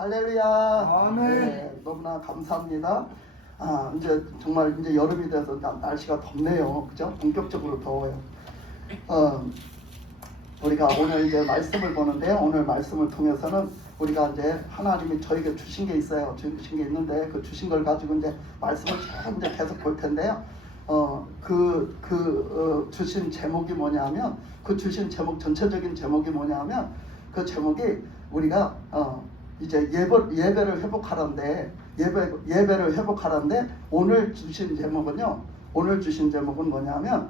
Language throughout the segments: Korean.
할렐루야. 아멘. 네, 너무나 감사합니다. 이제 정말 이제 여름이 돼서 날씨가 덥네요. 그죠? 본격적으로 더워요. 우리가 오늘 이제 말씀을 보는데, 오늘 말씀을 통해서는 우리가 이제 하나님이 저에게 주신 게 있어요. 주신 게 있는데 그 주신 걸 가지고 이제 말씀을 쭉 이제 계속 볼 텐데요. 주신 제목이 뭐냐면, 그 주신 제목, 전체적인 제목이 뭐냐면, 그 제목이 우리가 이제 예배를 회복하란데, 예배를 회복하란데, 오늘 주신 제목은 뭐냐면,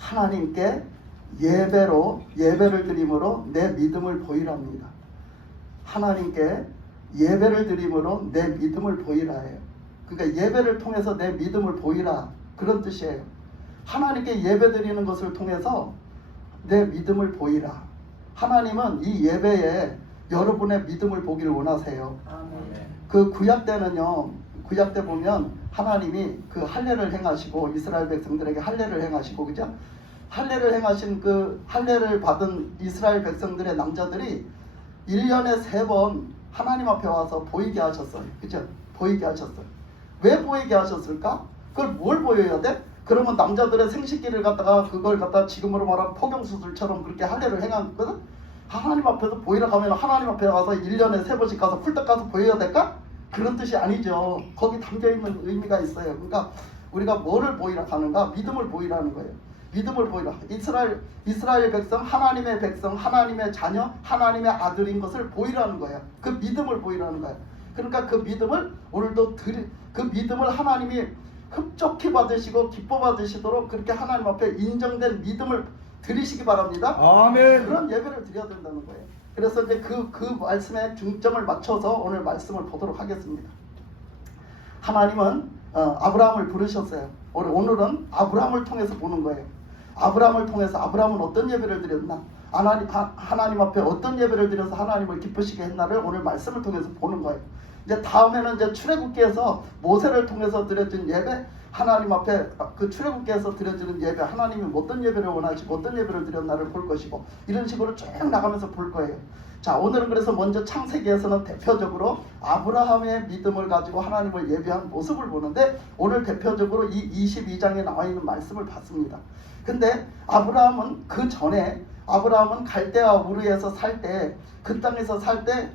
하나님께 예배를 드림으로 내 믿음을 보이랍니다. 하나님께 예배를 드림으로 내 믿음을 보이라예요. 그러니까 예배를 통해서 내 믿음을 보이라, 그런 뜻이에요. 하나님께 예배 드리는 것을 통해서 내 믿음을 보이라. 하나님은 이 예배에 여러분의 믿음을 보기를 원하세요. 그 구약 때 보면 하나님이 그 할례를 행하시고, 이스라엘 백성들에게 할례를 행하시고, 그죠? 할례를 행하신 그 할례를 받은 이스라엘 백성들의 남자들이 1년에 3번 하나님 앞에 와서 보이게 하셨어요. 그죠? 보이게 하셨어요. 왜 보이게 하셨을까? 그걸 뭘 보여야 돼? 그러면 남자들의 생식기를 그걸 갖다가 지금으로 말하면 포경수술처럼 그렇게 할례를 행하거든? 하나님 앞에서 보이러 가면 하나님 앞에 가서 1년에 3번씩 가서 훌떡 가서 보여야 될까? 그런 뜻이 아니죠. 거기 담겨있는 의미가 있어요. 그러니까 우리가 뭐를 보이라 하는가? 믿음을 보이라는 거예요. 믿음을 보이라. 이스라엘 백성, 하나님의 백성, 하나님의 자녀, 하나님의 아들인 것을 보이라는 거예요. 그 믿음을 보이라는 거예요. 그러니까 그 믿음을 오늘도 그 믿음을 하나님이 흡족히 받으시고 기뻐 받으시도록 그렇게 하나님 앞에 인정된 믿음을 드리시기 바랍니다. 아멘. 그런 예배를 드려야 된다는 거예요. 그래서 이제 그 말씀에 중점을 맞춰서 오늘 말씀을 보도록 하겠습니다. 하나님은 아브라함을 부르셨어요. 오늘은 아브라함을 통해서 보는 거예요. 아브라함은 어떤 예배를 드렸나? 하나님 앞에 어떤 예배를 드려서 하나님을 기쁘시게 했나를 오늘 말씀을 통해서 보는 거예요. 이제 다음에는 이제 출애굽기에서 모세를 통해서 드려진 예배, 하나님 앞에 그 출애굽기에서 드려지는 예배, 하나님이 어떤 예배를 원하시고 어떤 예배를 드렸나를 볼 것이고, 이런 식으로 쭉 나가면서 볼 거예요. 자, 오늘은 그래서 먼저 창세기에서는 대표적으로 아브라함의 믿음을 가지고 하나님을 예배한 모습을 보는데, 오늘 대표적으로 이 22장에 나와 있는 말씀을 봤습니다. 근데 아브라함은 그 전에, 아브라함은 갈대아 우르에서 살 때, 그 땅에서 살 때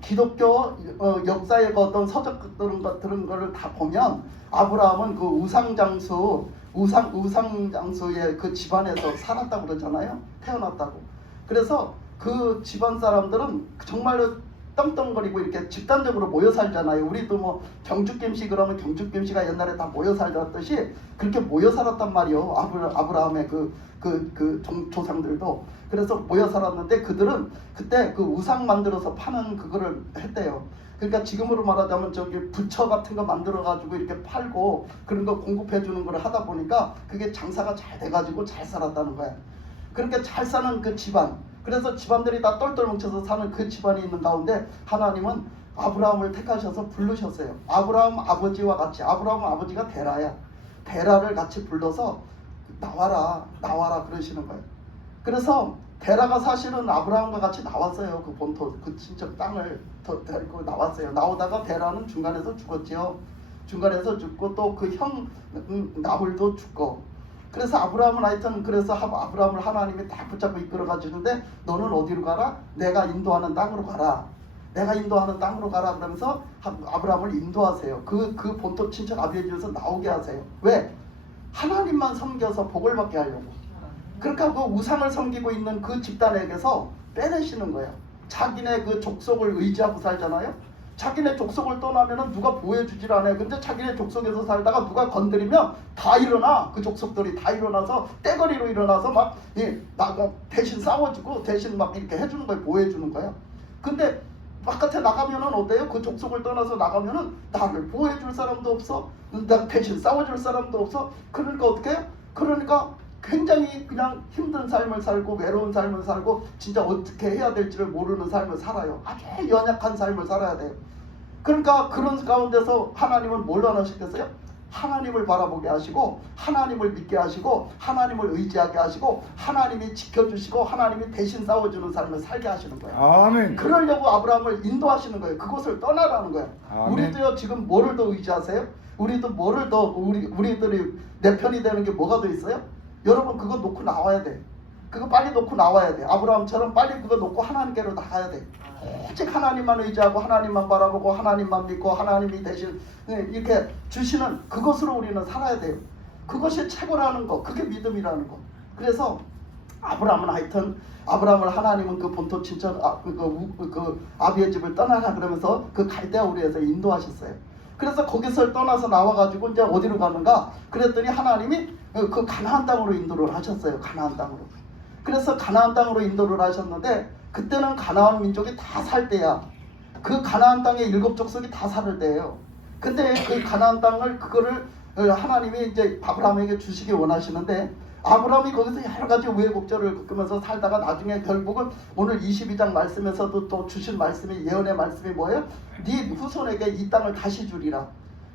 기독교 역사의 어떤 서적들은 거를 다 보면, 아브라함은 그 우상장수의 그 집안에서 살았다고 그러잖아요. 태어났다고. 그래서 그 집안 사람들은 정말로 떵떵거리고 이렇게 집단적으로 모여 살잖아요. 우리도 뭐 경축김씨 그러면 경축김씨가 옛날에 다 모여 살았듯이 그렇게 모여 살았단 말이요. 아브라함의 그 조상들도. 그래서 모여 살았는데, 그들은 그때 그 우상 만들어서 파는 그거를 했대요. 그러니까 지금으로 말하자면 저기 부처 같은 거 만들어 가지고 이렇게 팔고 그런 거 공급해 주는 걸 하다 보니까 그게 장사가 잘 돼가지고 잘 살았다는 거야. 그렇게 잘 사는 그 집안, 그래서 집안들이 다 똘똘 뭉쳐서 사는 그 집안이 있는 가운데 하나님은 아브라함을 택하셔서 부르셨어요. 아브라함 아버지와 같이, 아브라함 아버지가 데라야. 데라를 같이 불러서 나와라 그러시는 거예요. 그래서 데라가 사실은 아브라함과 같이 나왔어요. 그 본토, 그 친척 땅을 데리고 나왔어요. 나오다가 데라는 중간에서 죽었지요. 중간에서 죽고 또 그 형 나홀도 죽고. 그래서 아브라함은 하여튼, 그래서 아브라함을 하나님이 딱 붙잡고 이끌어 가지는데, 너는 어디로 가라? 내가 인도하는 땅으로 가라. 내가 인도하는 땅으로 가라. 그러면서 아브라함을 인도하세요. 그 본토 친척 아비에집에서 나오게 하세요. 왜? 하나님만 섬겨서 복을 받게 하려고. 그러니까 그 우상을 섬기고 있는 그 집단에게서 빼내시는 거예요. 자기네 그 족속을 의지하고 살잖아요. 자기네 족속을 떠나면은 누가 보호해주질 않아요. 근데 자기네 족속에서 살다가 누가 건드리면 다 일어나. 그 족속들이 다 일어나서 떼거리로 일어나서 막 대신 싸워주고 대신 막 이렇게 해주는 거예요. 보호해주는 거예요. 근데 바깥에 나가면은 어때요? 그 족속을 떠나서 나가면은 나를 보호해줄 사람도 없어. 나 대신 싸워줄 사람도 없어. 그러니까 어떻게 해요? 그러니까 굉장히 그냥 힘든 삶을 살고 외로운 삶을 살고 진짜 어떻게 해야 될지를 모르는 삶을 살아요. 아주 연약한 삶을 살아야 돼요. 그러니까 그런 가운데서 하나님은 뭘 원하시겠어요? 하나님을 바라보게 하시고 하나님을 믿게 하시고 하나님을 의지하게 하시고 하나님이 지켜주시고 하나님이 대신 싸워주는 삶을 살게 하시는 거예요. 아멘. 그러려고 아브라함을 인도하시는 거예요. 그곳을 떠나라는 거예요. 아멘. 우리도요 지금 뭐를 더 의지하세요? 우리도 뭐를 더 우리들이 내 편이 되는 게 뭐가 더 있어요? 여러분 그거 놓고 나와야 돼. 그거 빨리 놓고 나와야 돼. 아브라함처럼 빨리 그거 놓고 하나님께로 나가야 돼. 오직 하나님만 의지하고 하나님만 바라보고 하나님만 믿고 하나님이 대신 이렇게 주시는 그것으로 우리는 살아야 돼요. 그것이 최고라는 거, 그게 믿음이라는 거. 그래서 아브라함은 하여튼 아브라함을 하나님은 그 본토 친척 그 아비의 집을 떠나라 그러면서 그 갈대아 우르에서 인도하셨어요. 그래서 거기서 떠나서 나와가지고 이제 어디로 가는가? 그랬더니 하나님이 그 가나안 땅으로 인도를 하셨어요. 가나안 땅으로. 그래서 가나안 땅으로 인도를 하셨는데 그때는 가나안 민족이 다 살 때야. 그 가나안 땅의 7 족속이 다 살 때예요. 근데 그 가나안 땅을 그거를 하나님이 이제 아브라함에게 주시기 원하시는데 아브라함이 거기서 여러 가지 우여곡절을 겪으면서 살다가 나중에 결국은 오늘 22장 말씀에서도 또 주신 말씀이 예언의 말씀이 뭐예요? 네 후손에게 이 땅을 다시 주리라.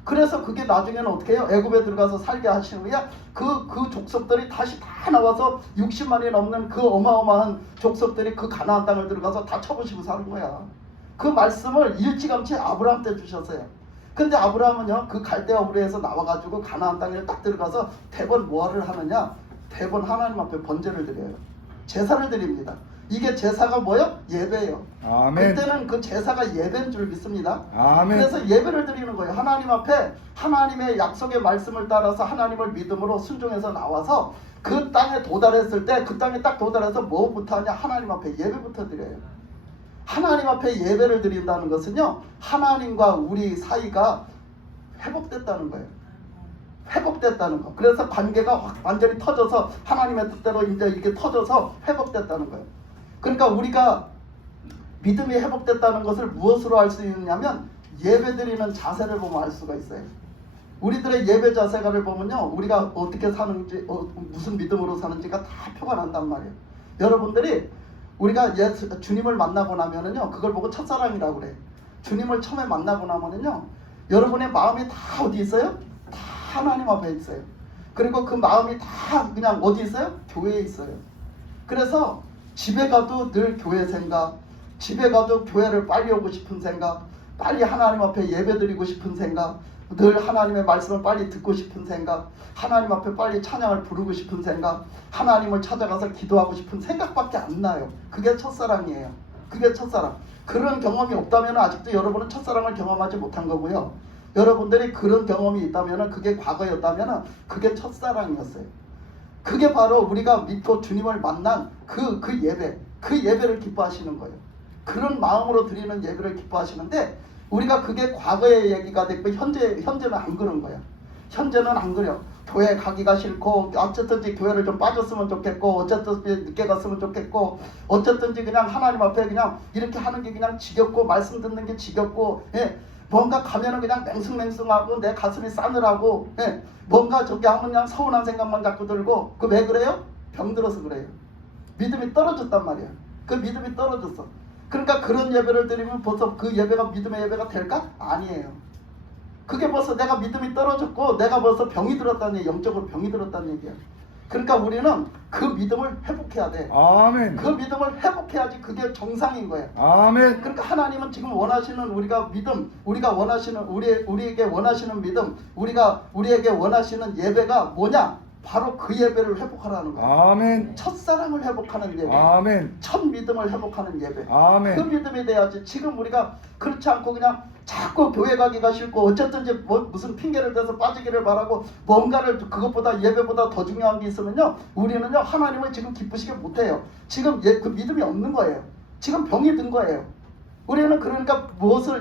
그래서 그게 나중에는 어떻게 해요? 애굽에 들어가서 살게 하시는 거야. 그 족속들이 다시 다 나와서 60만이 넘는 그 어마어마한 족속들이 그 가나안 땅을 들어가서 다 쳐부시고 사는 거야. 그 말씀을 일찌감치 아브라함 때 주셨어요. 근데 아브라함은요 그 갈대아 우르에서 나와가지고 가나안 땅에 딱 들어가서 대번 뭐를 하느냐? 대번 하나님 앞에 번제를 드려요. 제사를 드립니다. 이게 제사가 뭐예요? 예배예요. 아멘. 그때는 그 제사가 예배인 줄 믿습니다. 아멘. 그래서 예배를 드리는 거예요. 하나님 앞에 하나님의 약속의 말씀을 따라서 하나님을 믿음으로 순종해서 나와서 그 땅에 도달했을 때 그 땅에 딱 도달해서 뭐부터 하냐? 하나님 앞에 예배부터 드려요. 하나님 앞에 예배를 드린다는 것은요 하나님과 우리 사이가 회복됐다는 거예요. 회복됐다는 거. 그래서 관계가 완전히 터져서 하나님의 뜻대로 이제 이렇게 터져서 회복됐다는 거예요. 그러니까 우리가 믿음이 회복됐다는 것을 무엇으로 알 수 있느냐면 예배드리는 자세를 보면 알 수가 있어요. 우리들의 예배 자세를 보면요 우리가 어떻게 사는지 무슨 믿음으로 사는지가 다 표가 난단 말이에요. 여러분들이 우리가 주님을 만나고 나면은요 그걸 보고 첫사랑이라고 그래요. 주님을 처음에 만나고 나면은요 여러분의 마음이 다 어디 있어요? 다 하나님 앞에 있어요. 그리고 그 마음이 다 그냥 어디 있어요? 교회에 있어요. 그래서 집에 가도 늘 교회 생각, 집에 가도 교회를 빨리 오고 싶은 생각, 빨리 하나님 앞에 예배드리고 싶은 생각, 늘 하나님의 말씀을 빨리 듣고 싶은 생각, 하나님 앞에 빨리 찬양을 부르고 싶은 생각, 하나님을 찾아가서 기도하고 싶은 생각밖에 안 나요. 그게 첫사랑이에요. 그게 첫사랑. 그런 경험이 없다면 아직도 여러분은 첫사랑을 경험하지 못한 거고요. 여러분들이 그런 경험이 있다면 그게 과거였다면 그게 첫사랑이었어요. 그게 바로 우리가 믿고 주님을 만난 그 예배, 그 예배를 기뻐하시는 거예요. 그런 마음으로 드리는 예배를 기뻐하시는데 우리가 그게 과거의 얘기가 됐고 현재는 안 그런 거야. 현재는 안 그래요. 교회 가기가 싫고 어쨌든지 교회를 좀 빠졌으면 좋겠고 어쨌든지 늦게 갔으면 좋겠고 어쨌든지 그냥 하나님 앞에 그냥 이렇게 하는 게 그냥 지겹고 말씀 듣는 게 지겹고 뭔가 가면은 그냥 맹숭맹숭하고 내 가슴이 싸늘하고 뭔가 저기 하면 그냥 서운한 생각만 자꾸 들고 그 왜 그래요? 병들어서 그래요. 믿음이 떨어졌단 말이야. 그 믿음이 떨어졌어. 그러니까 그런 예배를 드리면 벌써 그 예배가 믿음의 예배가 될까? 아니에요. 그게 벌써 내가 믿음이 떨어졌고 내가 벌써 병이 들었다는 얘기, 영적으로 병이 들었다는 얘기야. 그러니까 우리는 그 믿음을 회복해야 돼. 아멘. 그 믿음을 회복해야지 그게 정상인 거야. 아멘. 그러니까 하나님은 지금 원하시는 우리가 믿음, 우리가 원하시는 우리에게 원하시는 믿음, 우리에게 원하시는 예배가 뭐냐? 바로 그 예배를 회복하라는 거야. 아멘. 첫사랑을 회복하는 예배. 아멘. 첫 믿음을 회복하는 예배. 아멘. 그 믿음이 돼야지. 지금 우리가 그렇지 않고 그냥 자꾸 교회 가기가 싫고 어쨌든지 무슨 핑계를 대서 빠지기를 바라고 뭔가를 그것보다 예배보다 더 중요한 게 있으면요 우리는요 하나님을 지금 기쁘시게 못해요. 지금 그 믿음이 없는 거예요. 지금 병이 든 거예요. 우리는 그러니까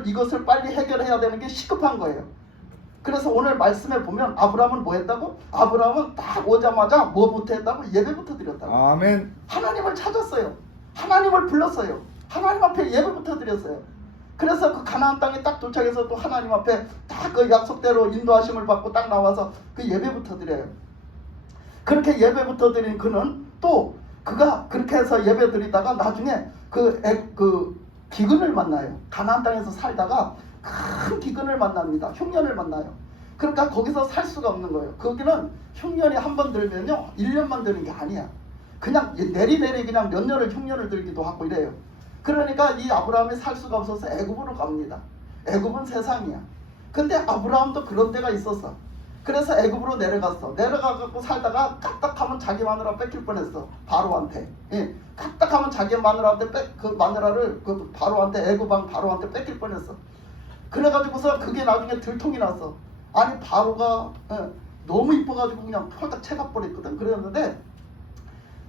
이것을 빨리 해결해야 되는 게 시급한 거예요. 그래서 오늘 말씀에 보면 아브라함은 뭐 했다고? 아브라함은 딱 오자마자 뭐부터 했다고? 예배부터 드렸다고. 아멘. 하나님을 찾았어요. 하나님을 불렀어요. 하나님 앞에 예배부터 드렸어요. 그래서 그 가나안 땅에 딱 도착해서 또 하나님 앞에 딱 그 약속대로 인도하심을 받고 딱 나와서 그 예배부터 드려요. 그렇게 예배부터 드린 그는 또 그가 그렇게 해서 예배 드리다가 나중에 그 기근을 만나요. 가나안 땅에서 살다가 큰 기근을 만납니다. 흉년을 만나요. 그러니까 거기서 살 수가 없는 거예요. 거기는 흉년이 한 번 들면요 1년만 드는 게 아니야. 그냥 내리내리 그냥 몇 년을 흉년을 들기도 하고 이래요. 그러니까 이 아브라함이 살 수가 없어서 애굽으로 갑니다. 애굽은 세상이야. 근데 아브라함도 그런 때가 있었어. 그래서 애굽으로 내려가갖고 살다가 까딱하면 자기 마누라 뺏길 뻔했어. 바로한테. 예. 까딱하면 자기 마누라한테 그 마누라를 그 바로한테, 애굽 왕 바로한테 뺏길 뻔했어. 그래가지고서 그게 나중에 들통이 났어. 아니 바로가 너무 이뻐가지고 그냥 펄딱 채가버렸거든. 그랬는데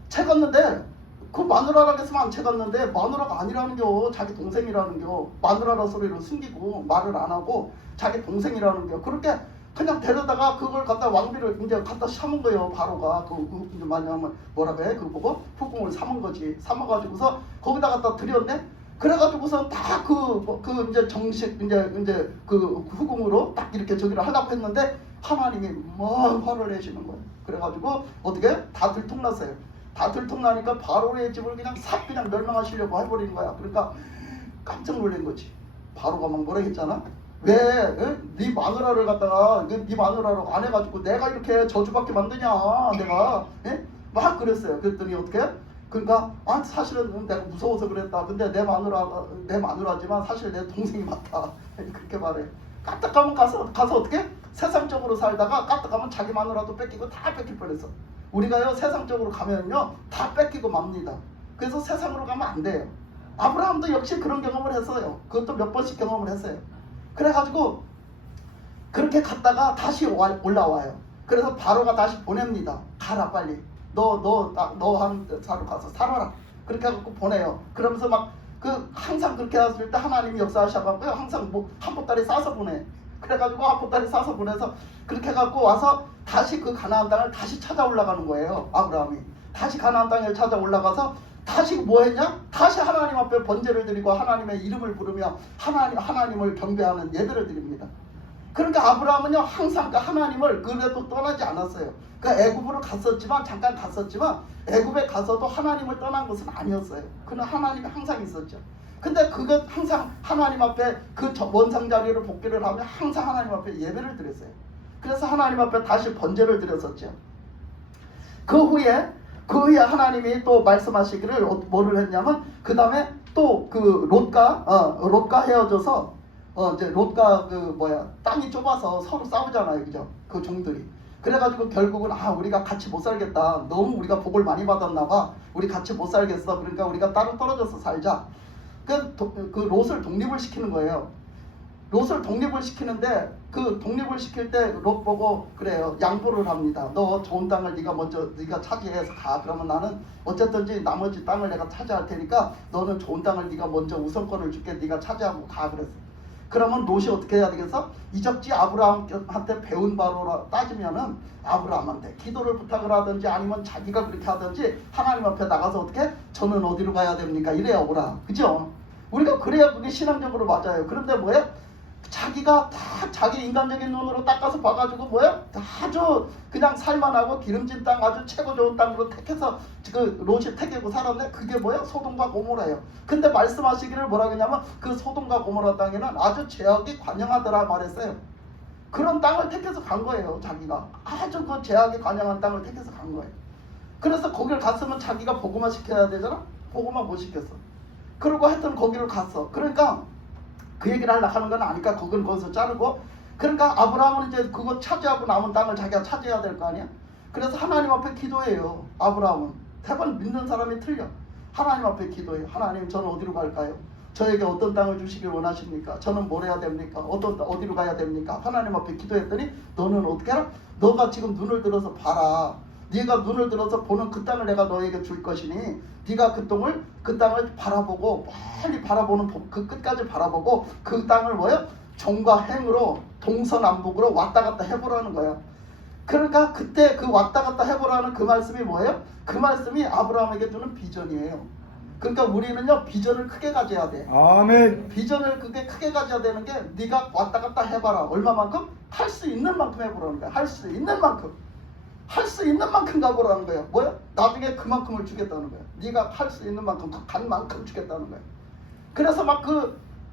채갔는데 그 마누라라고 했으면 안 채갔는데 마누라가 아니라는겨. 자기 동생이라는겨. 마누라라 소리를 숨기고 말을 안 하고 자기 동생이라는겨. 그렇게 그냥 데려다가 그걸 갖다 왕비를 이제 갖다 삼은 거예요. 바로가 이제 뭐냐면 뭐라고 해? 그거 보고 후궁을 삼은 거지. 삼아가지고서 거기다 갖다 들였네. 그래가지고서 다 그 이제 정식 이제 그 후궁으로 딱 이렇게 저기를 하려고 했는데 하나님이 뭐 화를 내시는 거예요. 그래가지고 어떻게 다 들통났어요. 다 들통나니까 바로의 집을 그냥 싹 그냥 멸망하시려고 해버리는 거야. 그러니까 깜짝 놀란 거지. 바로가 막 뭐라 했잖아. 왜 네 마누라를 갖다가 네 마누라로 안 해가지고 내가 이렇게 저주받게 만드냐 내가 막 그랬어요. 그랬더니 어떻게? 그러니까 사실은 내가 무서워서 그랬다. 근데 내 마누라지만 사실 내 동생이 맞다. 그렇게 말해. 까딱하면 가서 어떻게? 세상적으로 살다가 까딱하면 자기 마누라도 뺏기고 다 뺏길 뻔했어. 우리가요 세상적으로 가면요 다 뺏기고 맙니다. 그래서 세상으로 가면 안 돼요. 아브라함도 역시 그런 경험을 했어요. 그것도 몇 번씩 경험을 했어요. 그래가지고 그렇게 갔다가 다시 올라와요. 그래서 바로가 다시 보냅니다. 가라 빨리. 너 한 사로 가서 살아라. 그렇게 해갖고 보내요. 그러면서 막 항상 그렇게 했을 때 하나님이 역사하셔갖고요. 항상 뭐 한 보따리 싸서 보내. 그래가지고 한 보따리 싸서 보내서 그렇게 해갖고 와서 다시 그 가나안 땅을 다시 찾아 올라가는 거예요. 아브라함이 다시 가나안 땅에 찾아 올라가서 다시 뭐 했냐? 다시 하나님 앞에 번제를 드리고 하나님의 이름을 부르며 하나님을 경배하는 예배를 드립니다. 그러니까 아브라함은요 항상 그 하나님을 그래도 떠나지 않았어요. 그 애굽으로 잠깐 갔었지만 애굽에 가서도 하나님을 떠난 것은 아니었어요. 그는 하나님이 항상 있었죠. 근데 그것 항상 하나님 앞에 그 원상 자리로 복귀를 하면 항상 하나님 앞에 예배를 드렸어요. 그래서 하나님 앞에 다시 번제를 드렸었죠. 그 후에 하나님이 또 말씀하시기를 뭐를 했냐면 그 다음에 또 그 롯과 헤어져서 이제 롯과 땅이 좁아서 서로 싸우잖아요. 그죠? 그 종들이. 그래가지고 결국은 우리가 같이 못 살겠다. 너무 우리가 복을 많이 받았나 봐. 우리 같이 못 살겠어. 그러니까 우리가 따로 떨어져서 살자. 그 롯을 독립을 시키는 거예요. 롯을 독립을 시키는데 그 독립을 시킬 때 롯 보고 그래요. 양보를 합니다. 너 좋은 땅을 네가 차지해서 가. 그러면 나는 어쨌든지 나머지 땅을 내가 차지할 테니까 너는 좋은 땅을 네가 먼저 우선권을 줄게. 네가 차지하고 가. 그랬어요. 그러면 롯이 어떻게 해야 되겠어? 이적지 아브라함한테 배운 바로 따지면은 아브라함한테 기도를 부탁을 하든지 아니면 자기가 그렇게 하든지 하나님 앞에 나가서 어떻게? 저는 어디로 가야 됩니까? 이래야 오라. 그죠? 우리가 그래야 그게 신앙적으로 맞아요. 그런데 뭐야? 자기가 다 자기 인간적인 눈으로 닦아서 봐가지고 뭐야? 아주 그냥 살만하고 기름진 땅 아주 최고 좋은 땅으로 택해서 그 롯이 택하고 살았네. 그게 뭐야? 소돔과 고모라예요. 근데 말씀하시기를 뭐라고 했냐면 그 소돔과 고모라 땅에는 아주 죄악이 관영하더라 말했어요. 그런 땅을 택해서 간 거예요. 자기가 아주 그 죄악이 관영한 땅을 택해서 간 거예요. 그래서 거기를 갔으면 자기가 복음화 시켜야 되잖아. 복음화 못 시켰어. 그리고 하여튼 거기를 갔어. 그러니까 그 얘기를 하려고 하는 건 아니까 거기서 자르고, 그러니까 아브라함은 이제 그거 차지하고 남은 땅을 자기가 차지해야 될 거 아니야. 그래서 하나님 앞에 기도해요. 아브라함은 대부분 믿는 사람이 틀려. 하나님 앞에 기도해요. 하나님, 저는 어디로 갈까요? 저에게 어떤 땅을 주시길 원하십니까? 저는 뭘 해야 됩니까? 어디로 가야 됩니까? 하나님 앞에 기도했더니 너는 어떻게 해라? 너가 지금 눈을 들어서 봐라. 네가 눈을 들어서 보는 그 땅을 내가 너에게 줄 것이니 네가 그 땅을 바라보고 빨리 바라보는 그 끝까지 바라보고 그 땅을 뭐야? 종과 행으로 동서남북으로 왔다 갔다 해보라는 거야. 그러니까 그때 그 왔다 갔다 해보라는 그 말씀이 뭐예요? 그 말씀이 아브라함에게 주는 비전이에요. 그러니까 우리는요 비전을 크게 가져야 돼. 아멘. 비전을 크게 가져야 되는 게 네가 왔다 갔다 해봐라. 얼마만큼? 할 수 있는 만큼 해보라는 거야. 할 수 있는 만큼. 할 수 있는 만큼 가보라는 거야. 뭐야? 나중에 그만큼을 주겠다는 거야. 네가 할 수 있는 만큼 간 만큼 주겠다는 거야. 그래서 막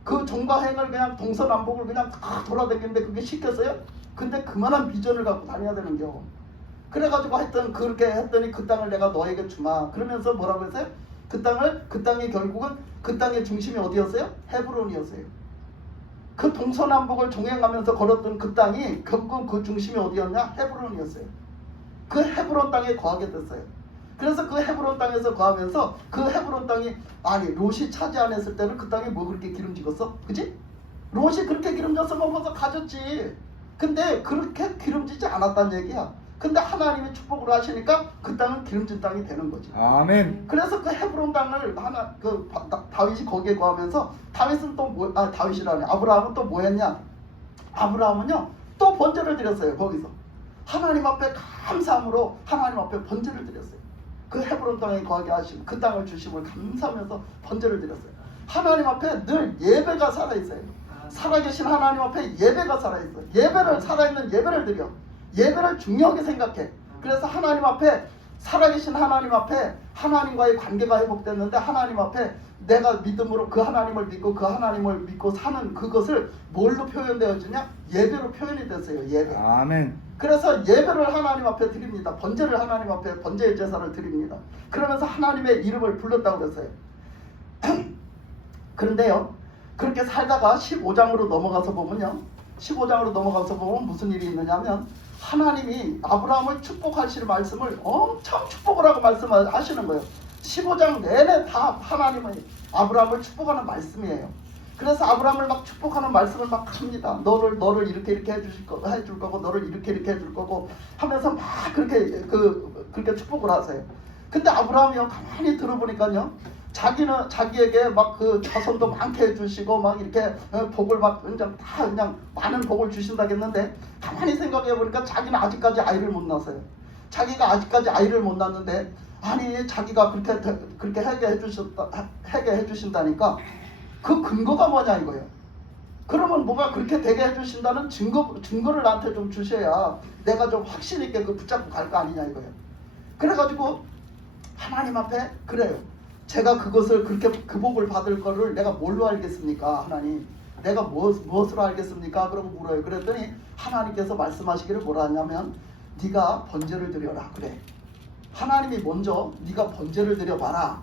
그 종과 행을 그냥 동서남북을 그냥 다 돌아다니는데 그게 시켰어요? 근데 그만한 비전을 갖고 다녀야 되는겨. 그래가지고 하여튼 그렇게 했더니 그 땅을 내가 너에게 주마. 그러면서 뭐라고 했어요? 그 땅이 결국은 그 땅의 중심이 어디였어요? 헤브론이었어요. 그 동서남북을 종행하면서 걸었던 그 땅이 결국은 그 중심이 어디였냐? 헤브론이었어요. 그 헤브론 땅에 거하게 됐어요. 그래서 그 헤브론 땅에서 거하면서 그 헤브론 땅이 아니 롯이 차지 안 했을 때는 그 땅이 뭐 그렇게 기름지겠어? 그지? 롯이 그렇게 기름졌으면 벌써 가졌지. 근데 그렇게 기름지지 않았단 얘기야. 근데 하나님이 축복으로 하시니까 그 땅은 기름진 땅이 되는 거지. 아멘. 그래서 그 헤브론 땅을 다윗이 거기에 거하면서 다윗은 또 다윗이라네. 아브라함은 또 뭐했냐? 아브라함은요 또 번제를 드렸어요. 거기서 하나님 앞에 감사함으로 하나님 앞에 번제를 드렸어요. 그 헤브론 땅에 거하게 하시고 그 땅을 주심을 감사하면서 번제를 드렸어요. 하나님 앞에 늘 예배가 살아있어요. 살아계신 하나님 앞에 예배가 살아있어요. 예배를 살아있는 예배를 드려. 예배를 중요하게 생각해. 그래서 하나님 앞에 살아계신 하나님 앞에 하나님과의 관계가 회복됐는데 하나님 앞에 내가 믿음으로 그 하나님을 믿고 사는 그것을 뭘로 표현되어지냐? 예배로 표현이 됐어요. 예배. 아멘. 그래서 예배를 하나님 앞에 드립니다. 번제를 하나님 앞에 번제의 제사를 드립니다. 그러면서 하나님의 이름을 불렀다고 그랬어요. 그런데요 그렇게 살다가 15장으로 넘어가서 보면요 15장으로 넘어가서 보면 무슨 일이 있느냐면 하나님이 아브라함을 축복하실 말씀을 엄청 축복을 하고 말씀하시는 거예요. 15장 내내 다 하나님은 아브라함을 축복하는 말씀이에요. 그래서 아브라함을 막 축복하는 말씀을 막 합니다. 너를 이렇게 해줄 거고 너를 이렇게 해줄 거고 하면서 막 그렇게 축복을 하세요. 근데 아브라함이요 가만히 들어보니까요 자기에게 막 그 자손도 많게 해주시고 막 이렇게 복을 막 그냥 많은 복을 주신다겠는데 가만히 생각해 보니까 자기는 아직까지 아이를 못 낳았어요. 자기가 아직까지 아이를 못 낳았는데 아니 자기가 그렇게 하게 해주신다니까 그 근거가 뭐냐 이거예요. 그러면 뭐가 그렇게 되게 해주신다는 증거를 나한테 좀 주셔야 내가 좀 확신 있게 그 붙잡고 갈 거 아니냐 이거예요. 그래가지고 하나님 앞에 그래요. 제가 그것을 그렇게 그 복을 받을 거를 내가 뭘로 알겠습니까? 하나님 내가 무엇으로 알겠습니까? 그러고 물어요. 그랬더니 하나님께서 말씀하시기를 뭐라 하냐면 네가 번제를 드려라 그래. 하나님이 먼저 네가 번제를 드려봐라.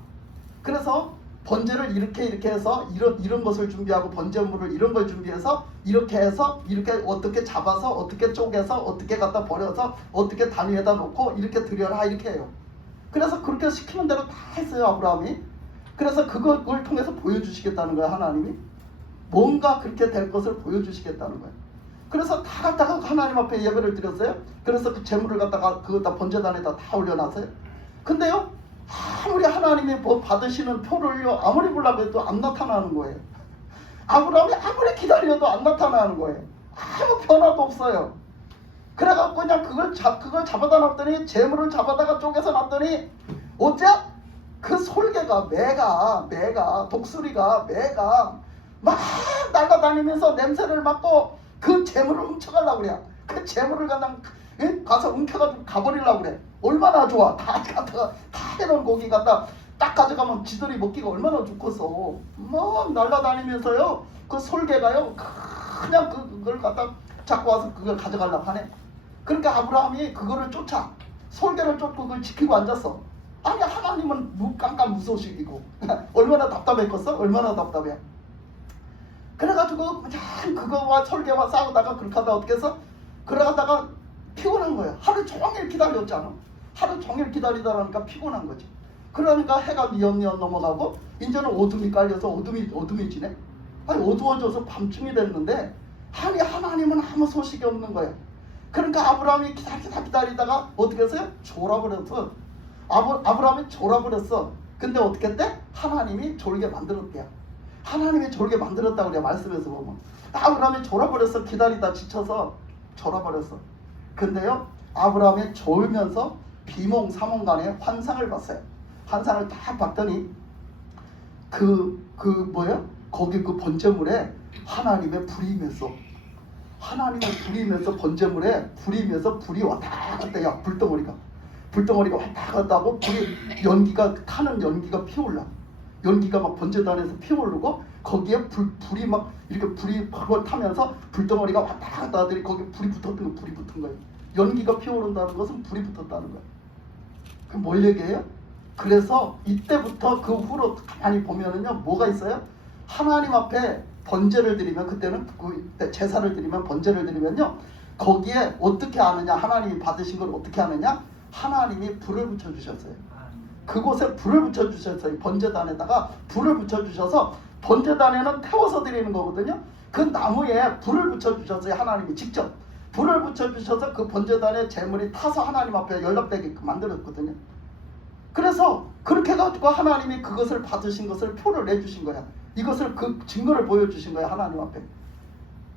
그래서 번제를 이렇게 해서 이런 것을 준비하고 번제물을 이런 걸 준비해서 이렇게 해서 이렇게 어떻게 잡아서 어떻게 쪼개서 어떻게 갖다 버려서 어떻게 단위에다 놓고 이렇게 드려라 이렇게 해요. 그래서 그렇게 시키는 대로 다 했어요 아브라함이. 그래서 그걸 통해서 보여주시겠다는 거예요. 하나님이 뭔가 그렇게 될 것을 보여주시겠다는 거예요. 그래서 다 갖다가 하나님 앞에 예배를 드렸어요. 그래서 그 재물을 갖다가 그것다 번제단에다 다 올려놨어요. 근데요 아무리 하나님이 받으시는 표를요 아무리 보려고 해도 안 나타나는 거예요. 아브라함이 아무리 기다려도 안 나타나는 거예요. 아무 변화도 없어요. 그래갖고 그냥 그걸 잡아다 놨더니 재물을 잡아다가 쪼개서 놨더니 어째 그 솔개가 매가 독수리가 막 날아다니면서 냄새를 맡고 그 재물을 훔쳐가려고 그래. 그 재물을 그냥 가서 훔쳐가지고 가버리려고 그래. 얼마나 좋아. 다 해놓은 고기 갖다 딱 가져가면 지들이 먹기가 얼마나 좋겠어. 막 날아다니면서요 그 솔개가요 그냥 그걸 갖다 잡고 와서 그걸 가져가려고 하네. 그러니까 아브라함이 그거를 쫓아 솔개를 쫓고 그걸 지키고 앉았어. 아니 하나님은 깜깜 무소식이고 얼마나 답답했겠어? 얼마나 답답해. 그래가지고 그냥 그거와 설계와 싸우다가 그렇게 하다 어떻게 해서 그러다가 피곤한 거야. 하루 종일 기다렸잖아. 하루 종일 기다리다 보니까 피곤한 거지. 그러니까 해가 뉘엿뉘엿 넘어가고 이제는 어둠이 깔려서 어둠이 지네. 아니 어두워져서 밤중이 됐는데 아니 하나님은 아무 소식이 없는 거야. 그러니까 아브라함이 기다리다가 어떻게 했어요? 졸아버렸어. 아브라함이 졸아버렸어. 근데 어떻게 했대? 하나님이 졸게 만들었대요. 하나님이 졸게 만들었다고 그래 말씀에서 보면. 아브라함이 졸아버렸어. 기다리다 지쳐서 졸아버렸어. 근데요 아브라함이 졸면서 비몽사몽간에 환상을 봤어요. 환상을 딱 봤더니 거기 그 번제물에 하나님의 불이 임했어. 하나님의 불이 임해서 번제물에 불이 임해서 불이 왔다 갔다. 야 불덩어리가 왔다 갔다 하고 타는 연기가 피어올라. 연기가 막 번제단에서 피어오르고 거기에 불이 막 이렇게 불이 펄펄 타면서 불덩어리가 왔다 갔다 하더니 거기에 불이 붙은 거예요. 연기가 피어오른다는 것은 불이 붙었다는 거예요. 그 뭘 얘기해요? 그래서 이때부터 그 후로 가만히 보면은요 뭐가 있어요? 하나님 앞에 번제를 드리면 그때는 그 제사를 드리면 번제를 드리면요 거기에 어떻게 아느냐 하나님이 받으신 걸 어떻게 아느냐 하나님이 불을 붙여주셨어요. 그곳에 불을 붙여주셨어요. 번제단에다가 불을 붙여주셔서 번제단에는 태워서 드리는 거거든요. 그 나무에 불을 붙여주셨어요. 하나님이 직접 불을 붙여주셔서 그 번제단의 제물이 타서 하나님 앞에 연락되게끔 만들었거든요. 그래서 그렇게 해가지고 하나님이 그것을 받으신 것을 표를 내주신 거야. 이것을 그 증거를 보여주신 거야 하나님 앞에.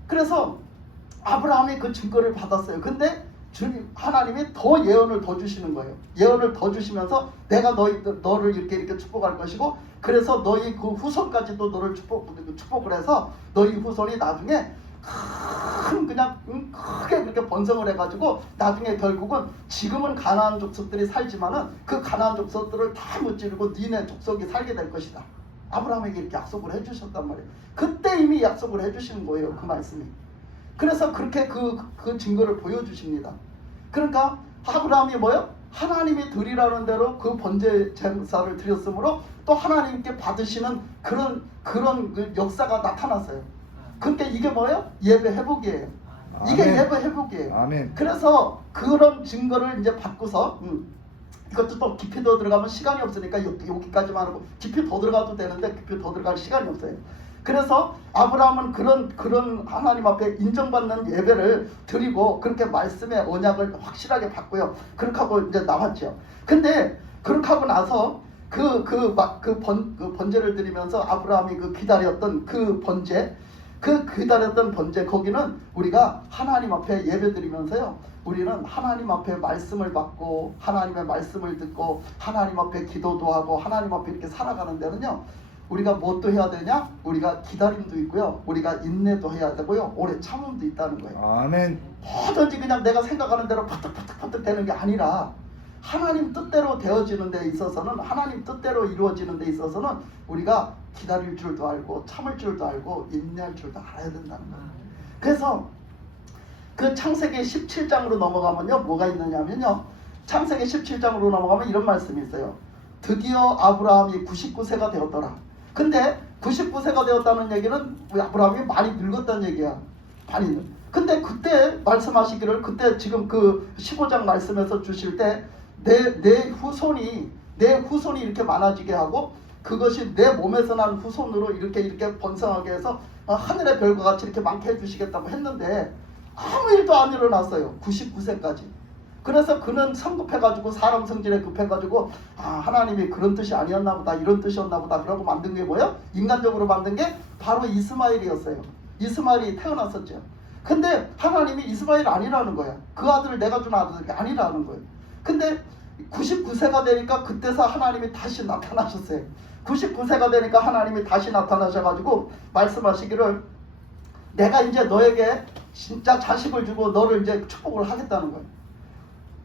그래서 아브라함이 그 증거를 받았어요. 근데 주님 하나님이 더 예언을 더 주시는 거예요. 예언을 더 주시면서 내가 너를 이렇게 축복할 것이고 그래서 너희 그 후손까지도 너를 축복을 해서 너희 후손이 나중에 그냥 크게 그렇게 번성을 해가지고 나중에 결국은 지금은 가나안 족속들이 살지만은 그 가나안 족속들을 다 무찌르고 니네 족속이 살게 될 것이다. 아브라함에게 이렇게 약속을 해주셨단 말이에요. 그때 이미 약속을 해주시는 거예요. 그 말씀이. 그래서 그렇게 그 증거를 보여주십니다. 그러니까 아브라함이 뭐요? 하나님이 드리라는 대로 그 번제 제사를 드렸으므로 또 하나님께 받으시는 그런 그 역사가 나타났어요. 그러니까 이게 뭐예요? 예배 회복이에요. 이게 아멘. 예배 회복이에요. 아멘. 그래서 그런 증거를 이제 받고서 이것도 또 깊이 더 들어가면 시간이 없으니까 여기까지만 하고 깊이 더 들어가도 되는데 깊이 더 들어갈 시간이 없어요. 그래서 아브라함은 그런 하나님 앞에 인정받는 예배를 드리고 그렇게 말씀의 언약을 확실하게 받고요. 그렇게 하고 이제 나왔죠. 근데 그렇게 하고 나서 그 번제를 드리면서 아브라함이 그 기다렸던 그 번제, 기다렸던 번제 거기는 우리가 하나님 앞에 예배 드리면서요. 우리는 하나님 앞에 말씀을 받고 하나님의 말씀을 듣고 하나님 앞에 기도도 하고 하나님 앞에 이렇게 살아가는 데는요. 우리가 무엇도 해야 되냐? 우리가 기다림도 있고요. 우리가 인내도 해야 되고요. 오래 참음도 있다는 거예요. 아멘. 뭐든지 그냥 내가 생각하는 대로 파뜩파뜩 되는 게 아니라 하나님 뜻대로 되어지는 데 있어서는 하나님 뜻대로 이루어지는 데 있어서는 우리가 기다릴 줄도 알고 참을 줄도 알고 인내할 줄도 알아야 된다는 거예요. 그래서 그 창세기 17장으로 넘어가면요. 뭐가 있느냐면요. 창세기 17장으로 넘어가면 이런 말씀이 있어요. 드디어 아브라함이 99세가 되었더라. 근데 99세가 되었다는 얘기는 아브라함이 많이 늙었다는 얘기야. 많이. 근데 그때 말씀하시기를 그때 지금 그 15장 말씀에서 주실 때 내 후손이 이렇게 많아지게 하고 그것이 내 몸에서 난 후손으로 이렇게 번성하게 해서 하늘의 별과 같이 이렇게 많게 해주시겠다고 했는데 아무 일도 안 일어났어요. 99세까지. 그래서 그는 성급해가지고 사람 성질에 급해가지고 하나님이 그런 뜻이 아니었나 보다 이런 뜻이었나 보다 그러고 만든 게 뭐예요? 인간적으로 만든 게 바로 이스마엘이었어요. 이스마엘이 태어났었죠. 근데 하나님이 이스마엘 아니라는 거야. 그 아들을 내가 준 아들이 아니라는 거예요. 근데 99세가 되니까 그때서 하나님이 다시 나타나셨어요. 99세가 되니까 하나님이 다시 나타나셔가지고 말씀하시기를 내가 이제 너에게 진짜 자식을 주고 너를 이제 축복을 하겠다는 거예요.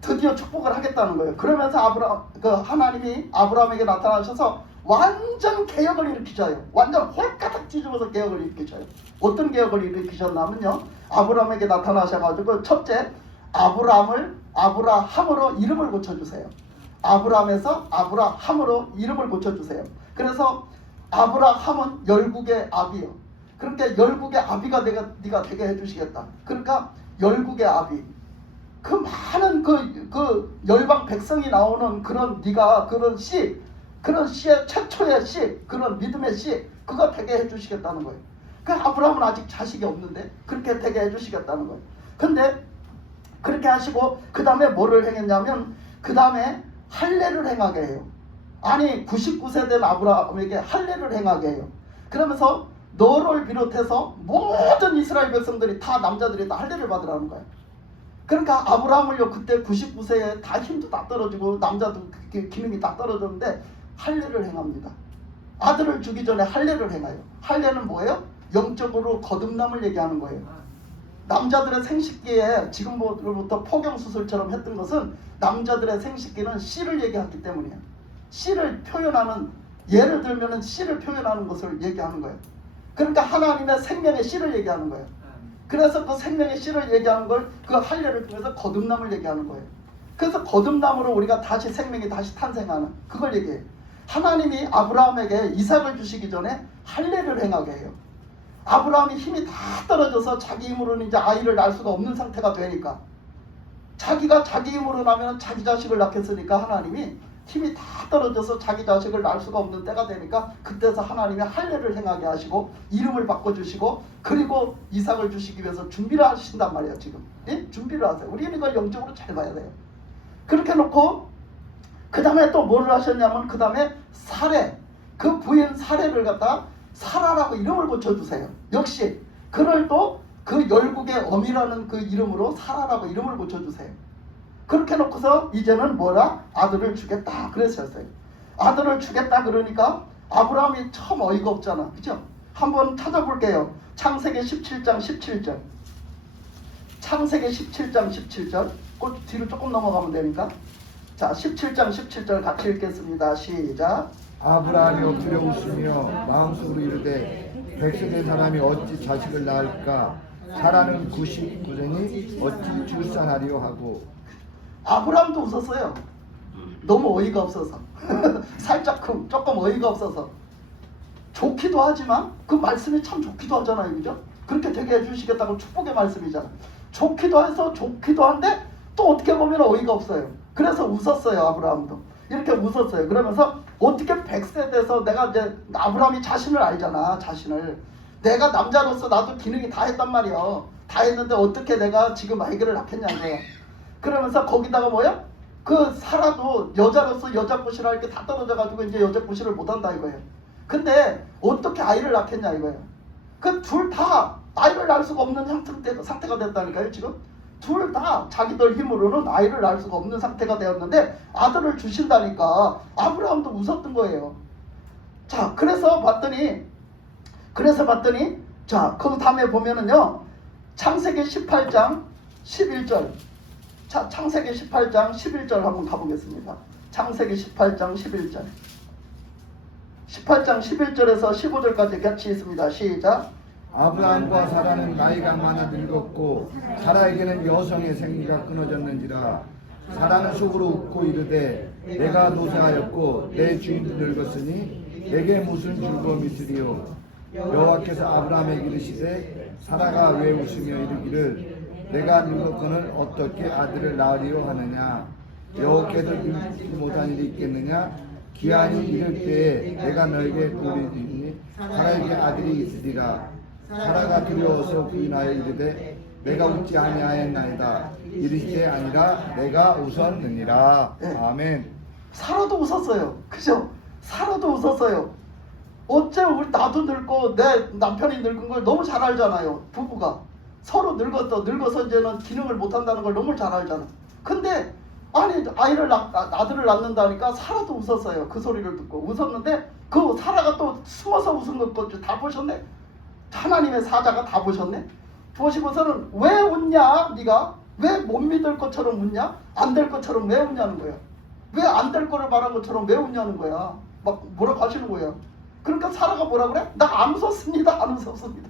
드디어 축복을 하겠다는 거예요. 그러면서 하나님이 아브라함에게 나타나셔서 완전 개혁을 일으키셔요. 완전 홀가닥 뒤집어서 개혁을 일으키셔요. 어떤 개혁을 일으키셨냐면요. 아브라함에게 나타나셔가지고 첫째 아브라함으로 이름을 고쳐주세요. 아브라함에서 아브라함으로 이름을 고쳐주세요. 그래서 아브라함은 열국의 아비요. 그러니까 열국의 아비가 네가 되게 해주시겠다. 그러니까 열국의 아비. 그 많은 그 열방 백성이 나오는 그런 네가 그런 씨, 그런 씨의 최초의 씨, 그런 믿음의 씨, 그거 되게 해주시겠다는 거예요. 그 아브라함은 아직 자식이 없는데 그렇게 되게 해주시겠다는 거예요. 근데 그렇게 하시고 그 다음에 뭐를 행했냐면 그 다음에 할례를 행하게 해요. 아니 99세 된 아브라함에게 할례를 행하게 해요. 그러면서 너를 비롯해서 모든 이스라엘 백성들이 다 남자들이 다 할례를 받으라는 거예요. 그러니까 아브라함을요 그때 99세에 다 힘도 다 떨어지고 남자도 기능이 다 떨어졌는데 할례를 행합니다. 아들을 주기 전에 할례를 행해요. 할례는 뭐예요? 영적으로 거듭남을 얘기하는 거예요. 남자들의 생식기에 지금부터 포경수술처럼 했던 것은 남자들의 생식기는 씨를 얘기했기 때문이에요. 씨를 표현하는 예를 들면은 씨를 표현하는 것을 얘기하는 거예요. 그러니까 하나님의 생명의 씨를 얘기하는 거예요. 그래서 그 생명의 씨를 얘기하는 걸 그 할례를 통해서 거듭남을 얘기하는 거예요. 그래서 거듭남으로 우리가 다시 생명이 다시 탄생하는 그걸 얘기해요. 하나님이 아브라함에게 이삭을 주시기 전에 할례를 행하게 해요. 아브라함이 힘이 다 떨어져서 자기 힘으로는 이제 아이를 낳을 수가 없는 상태가 되니까, 자기가 자기 힘으로 나면 자기 자식을 낳겠으니까 하나님이 힘이 다 떨어져서 자기 자식을 낳을 수가 없는 때가 되니까 그때서 하나님이 할례를 행하게 하시고 이름을 바꿔주시고 그리고 이삭을 주시기 위해서 준비를 하신단 말이에요. 지금 준비를 하세요. 우리는 이걸 영적으로 잘 봐야 돼요. 그렇게 놓고 그 다음에 또 뭘 하셨냐면 그 다음에 사례, 그 부인 사례를 갖다 사라라고 이름을 붙여주세요. 역시 그를 또 그 열국의 어미라는 그 이름으로 사라라고 이름을 붙여주세요. 그렇게 놓고서 이제는 뭐라? 아들을 주겠다 그랬었어요. 아들을 주겠다 그러니까 아브라함이 참 어이가 없잖아. 그죠? 한번 찾아볼게요. 창세기 17장 17절. 창세기 17장 17절. 그 뒤로 조금 넘어가면 되니까. 자, 17장 17절 같이 읽겠습니다. 시작. 아브라함이 엎드려 웃으며 마음속으로 이르되 100세 된 사람이 어찌 자식을 낳을까? 사라는 99세니 어찌 출산하리요 하고. 아브라함도 웃었어요. 너무 어이가 없어서. 살짝 조금 어이가 없어서. 좋기도 하지만 그 말씀이 참 좋기도 하잖아요. 그죠? 그렇게 되게 해주시겠다고 축복의 말씀이잖아. 좋기도 해서 좋기도 한데 또 어떻게 보면 어이가 없어요. 그래서 웃었어요. 아브라함도. 이렇게 웃었어요. 그러면서 어떻게 100세 돼서 내가 이제 아브라함이 자신을 알잖아. 자신을. 내가 남자로서 나도 기능이 다 했단 말이야. 다 했는데 어떻게 내가 지금 아이를 낳겠냐고요. 그러면서 거기다가 뭐야? 그 사라도 여자로서 여자 꼬시라 이렇게 다 떨어져가지고 이제 여자 꼬시를 못한다 이거예요. 근데 어떻게 아이를 낳겠냐 이거예요. 그 둘 다 아이를 낳을 수가 없는 상태가 됐다니까요. 지금 둘 다 자기들 힘으로는 아이를 낳을 수가 없는 상태가 되었는데 아들을 주신다니까 아브라함도 웃었던 거예요. 자, 그래서 봤더니 자, 그 다음에 보면은요, 창세기 18장 11절. 자, 창세기 18장 11절 한번 가보겠습니다. 창세기 18장 11절. 18장 11절에서 15절까지 같이 있습니다. 시작. 아브라함과 사라는 나이가 많아 늙었고 사라에게는 여성의 생기가 끊어졌는지라. 사라는 속으로 웃고 이르되 내가 노쇠하였고 내 주인도 늙었으니 내게 무슨 즐거움이 있으리요. 여호와께서 아브라함에게 이르시되 사라가 왜 웃으며 이르기를 내가 늙었거늘 어떻게 아들을 낳으리요 하느냐. 여호와께서 늙지 못한 일이 있겠느냐. 기한이 이를 때에 내가 너에게 보리니 사라에게 아들이 있으리라. 사라가 두려워서 부인하여 이르되 내가 웃지 아니하였나이다. 이르시되 아니라 내가 웃었느니라. 네. 아멘. 사라도 웃었어요. 그죠? 사라도 웃었어요. 어째 우리 나도 늙고 내 남편이 늙은 걸 너무 잘 알잖아요. 부부가 서로 늙어서 이제는 기능을 못한다는 걸 너무 잘 알잖아. 근데 아니 아들을 낳는다니까 사라도 웃었어요. 그 소리를 듣고 웃었는데 그 사라가 또 숨어서 웃은 것도 다 보셨네. 하나님의 사자가 다 보셨네. 보시고서는 왜 웃냐? 네가 왜 못 믿을 것처럼 웃냐? 안 될 것처럼 왜 웃냐는 거야. 왜 안 될 거를 말한 것처럼 왜 웃냐는 거야. 막 뭐라고 하시는 거야. 그러니까 사라가 뭐라 그래? 나 안 웃었습니다. 안 웃었습니다.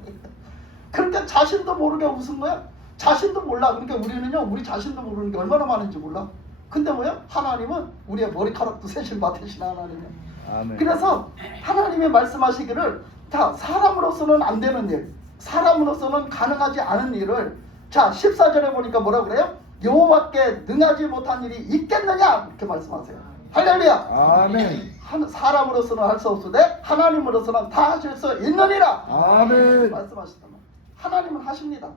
그러니까 자신도 모르게 웃은 거야. 자신도 몰라. 그러니까 우리는요, 우리 자신도 모르는 게 얼마나 많은지 몰라. 근데 뭐야? 하나님은 우리의 머리카락도 세실 맡으신 하나님이야. 아멘. 그래서 하나님이 말씀하시기를 자, 사람으로서는 안 되는 일, 사람으로서는 가능하지 않은 일을 자, 14절에 보니까 뭐라 그래요? 여호와께 능하지 못한 일이 있겠느냐? 이렇게 말씀하세요. 할렐루야. 아멘. 사람으로서는 할 수 없으되 하나님으로서는 다 하실 수 있느니라. 아멘. 말씀하시단 말이에요. 하나님은 하십니다.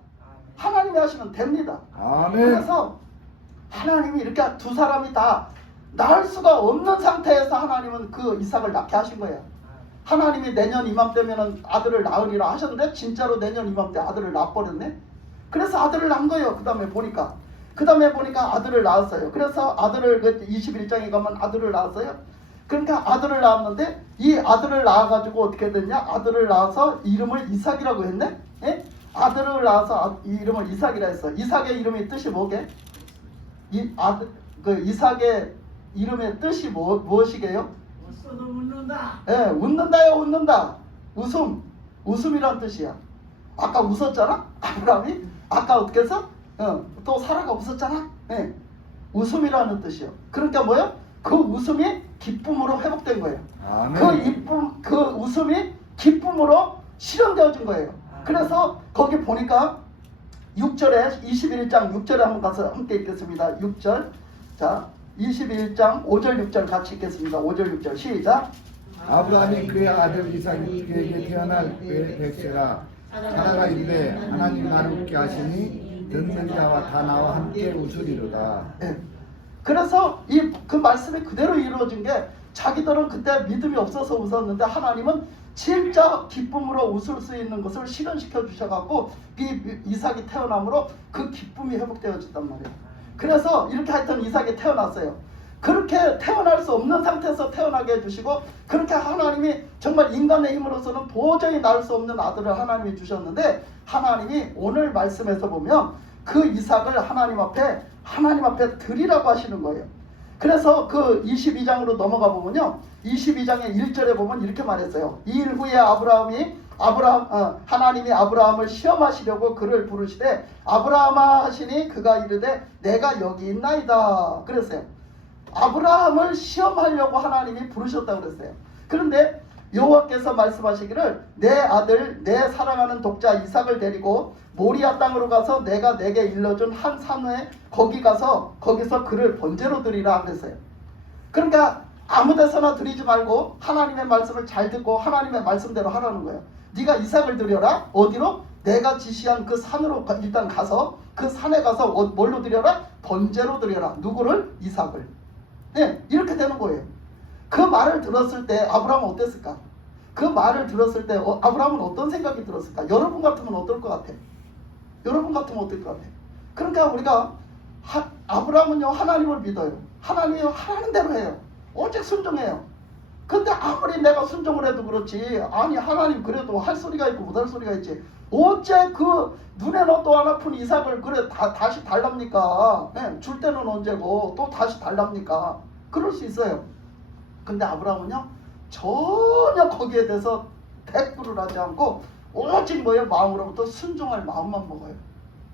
하나님이 하시면 됩니다. 아멘. 그래서 하나님이 이렇게 두 사람이 다 낳을 수가 없는 상태에서 하나님은 그 이삭을 낳게 하신 거예요. 하나님이 내년 이맘때면은 아들을 낳으리라 하셨는데 진짜로 내년 이맘때 아들을 낳아버렸네. 그래서 아들을 낳은 거예요. 그 다음에 보니까 아들을 낳았어요. 그래서 아들을 21장에 가면 아들을 낳았어요. 그러니까 아들을 낳았는데 이 아들을 낳아가지고 어떻게 됐냐? 아들을 낳아서 이름을 이삭이라고 했네. 예? 아들을 낳아서 이름을 이삭이라 했어. 이삭의 이름의 뜻이 뭐게? 이삭의 이름의 뜻이 무엇이게요? 웃어도 웃는다. 예, 웃는다요, 웃는다. 웃음이란 뜻이야. 아까 웃었잖아, 아브라함이. 아까 어떻게 해서? 또 사라가 웃었잖아. 예, 웃음이라는 뜻이요. 그러니까 뭐요? 그 웃음이 기쁨으로 회복된 거예요. 아멘. 그 웃음이 기쁨으로 실현되어진 거예요. 그래서 거기 보니까 6절에 21장 6절에 한번 가서 함께 읽겠습니다. 6절. 자, 21장 5절 6절 같이 읽겠습니다. 5절 6절 시작. 아브라함이 그의 아들 이삭이 그에게 태어날 그의 백세라 사라가 이르되 하나님 나를 웃게 하시니 듣는 자와 다 나와 함께 웃으리로다. 예. 그래서 그 말씀이 그대로 이루어진 게 자기들은 그때 믿음이 없어서 웃었는데 하나님은 진짜 기쁨으로 웃을 수 있는 것을 실현시켜 주셔갖고 이삭이 태어남으로 그 기쁨이 회복되어졌단 말이에요. 그래서 이렇게 하여튼 이삭이 태어났어요. 그렇게 태어날 수 없는 상태에서 태어나게 해주시고 그렇게 하나님이 정말 인간의 힘으로서는 도저히 낳을 수 없는 아들을 하나님이 주셨는데 하나님이 오늘 말씀에서 보면 그 이삭을 하나님 앞에 드리라고 하시는 거예요. 그래서 그 22장으로 넘어가 보면요. 22장의 1절에 보면 이렇게 말했어요. 이 일 후에 하나님이 아브라함을 시험하시려고 그를 부르시되 아브라함아 하시니 그가 이르되 내가 여기 있나이다. 그랬어요. 아브라함을 시험하려고 하나님이 부르셨다고 그랬어요. 그런데 여호와께서 말씀하시기를 내 아들 내 사랑하는 독자 이삭을 데리고 모리아 땅으로 가서 내가 내게 일러준 한 산에 거기서 그를 번제로 드리라 그랬어요. 그러니까 아무 데서나 드리지 말고 하나님의 말씀을 잘 듣고 하나님의 말씀대로 하라는 거예요. 네가 이삭을 드려라. 어디로? 내가 지시한 그 산으로 일단 가서 그 산에 가서 뭘로 드려라? 번제로 드려라. 누구를? 이삭을. 네, 이렇게 되는 거예요. 그 말을 들었을 때 아브라함은 어땠을까? 그 말을 들었을 때 아브라함은 어떤 생각이 들었을까? 여러분 같으면 어떨 것 같아? 여러분 같으면 어떨 것 같아? 그러니까 우리가 아브라함은요 하나님을 믿어요. 하나님이 하라는 대로 해요. 오직 순종해요. 근데 아무리 내가 순종을 해도 그렇지 아니 하나님 그래도 할 소리가 있고 못할 소리가 있지 어째 그 눈에 넣어도 안 아픈 이삭을 그래 다시 달랍니까? 네, 줄 때는 언제고 또 다시 달랍니까? 그럴 수 있어요. 근데 아브라함은요 전혀 거기에 대해서 대꾸를 하지 않고 오직 뭐예요? 마음으로부터 순종할 마음만 먹어요.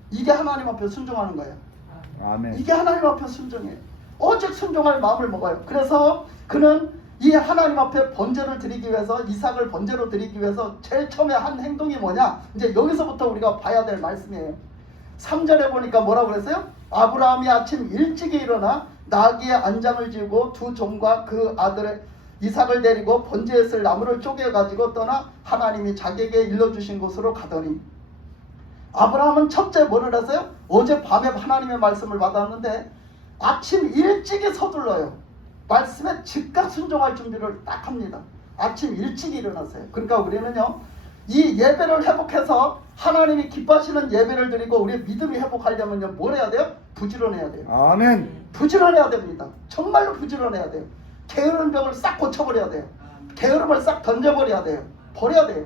이게 하나님 앞에 순종하는 거예요. 아멘. 이게 하나님 앞에 순종이에요. 오직 순종할 마음을 먹어요. 그래서 그는 이 하나님 앞에 번제를 드리기 위해서 이삭을 번제로 드리기 위해서 제일 처음에 한 행동이 뭐냐? 이제 여기서부터 우리가 봐야 될 말씀이에요. 3절에 보니까 뭐라고 그랬어요? 아브라함이 아침 일찍이 일어나 나귀의 안장을 지고 두 종과 그 아들의 이삭을 데리고 번제에 쓸 나무를 쪼개가지고 떠나 하나님이 자기에게 일러주신 곳으로 가더니 아브라함은 첫째 뭐를 했어요? 어젯밤에 하나님의 말씀을 받았는데 아침 일찍이 서둘러요. 말씀에 즉각 순종할 준비를 딱 합니다. 아침 일찍 일어났어요. 그러니까 우리는요 이 예배를 회복해서 하나님이 기뻐하시는 예배를 드리고 우리의 믿음이 회복하려면요 뭘 해야 돼요? 부지런해야 돼요. 아멘. 부지런해야 됩니다. 정말로 부지런해야 돼요. 게으른 벽을 싹 고쳐버려야 돼요. 게으름을 싹 던져버려야 돼요. 버려야 돼요.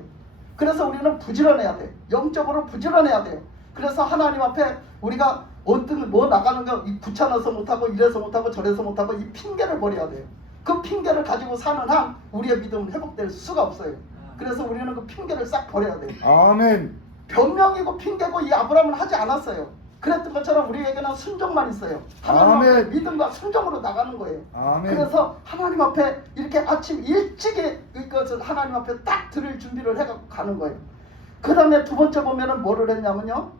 그래서 우리는 부지런해야 돼요. 영적으로 부지런해야 돼요. 그래서 하나님 앞에 우리가 어떤 뭐 나가는 거 귀찮아서 못하고 이래서 못하고 저래서 못하고 이 핑계를 버려야 돼요. 그 핑계를 가지고 사는 한 우리의 믿음은 회복될 수가 없어요. 그래서 우리는 그 핑계를 싹 버려야 돼요. 아멘. 변명이고 핑계고 이 아브라함은 하지 않았어요. 그랬던 것처럼 우리에게는 순종만 있어요. 하나님 앞에 아멘. 믿음과 순종으로 나가는 거예요. 아멘. 그래서 하나님 앞에 이렇게 아침 일찍이 이것을 하나님 앞에 딱 드릴 준비를 해갖고 가는 거예요. 그 다음에 두 번째 보면은 뭐를 했냐면요.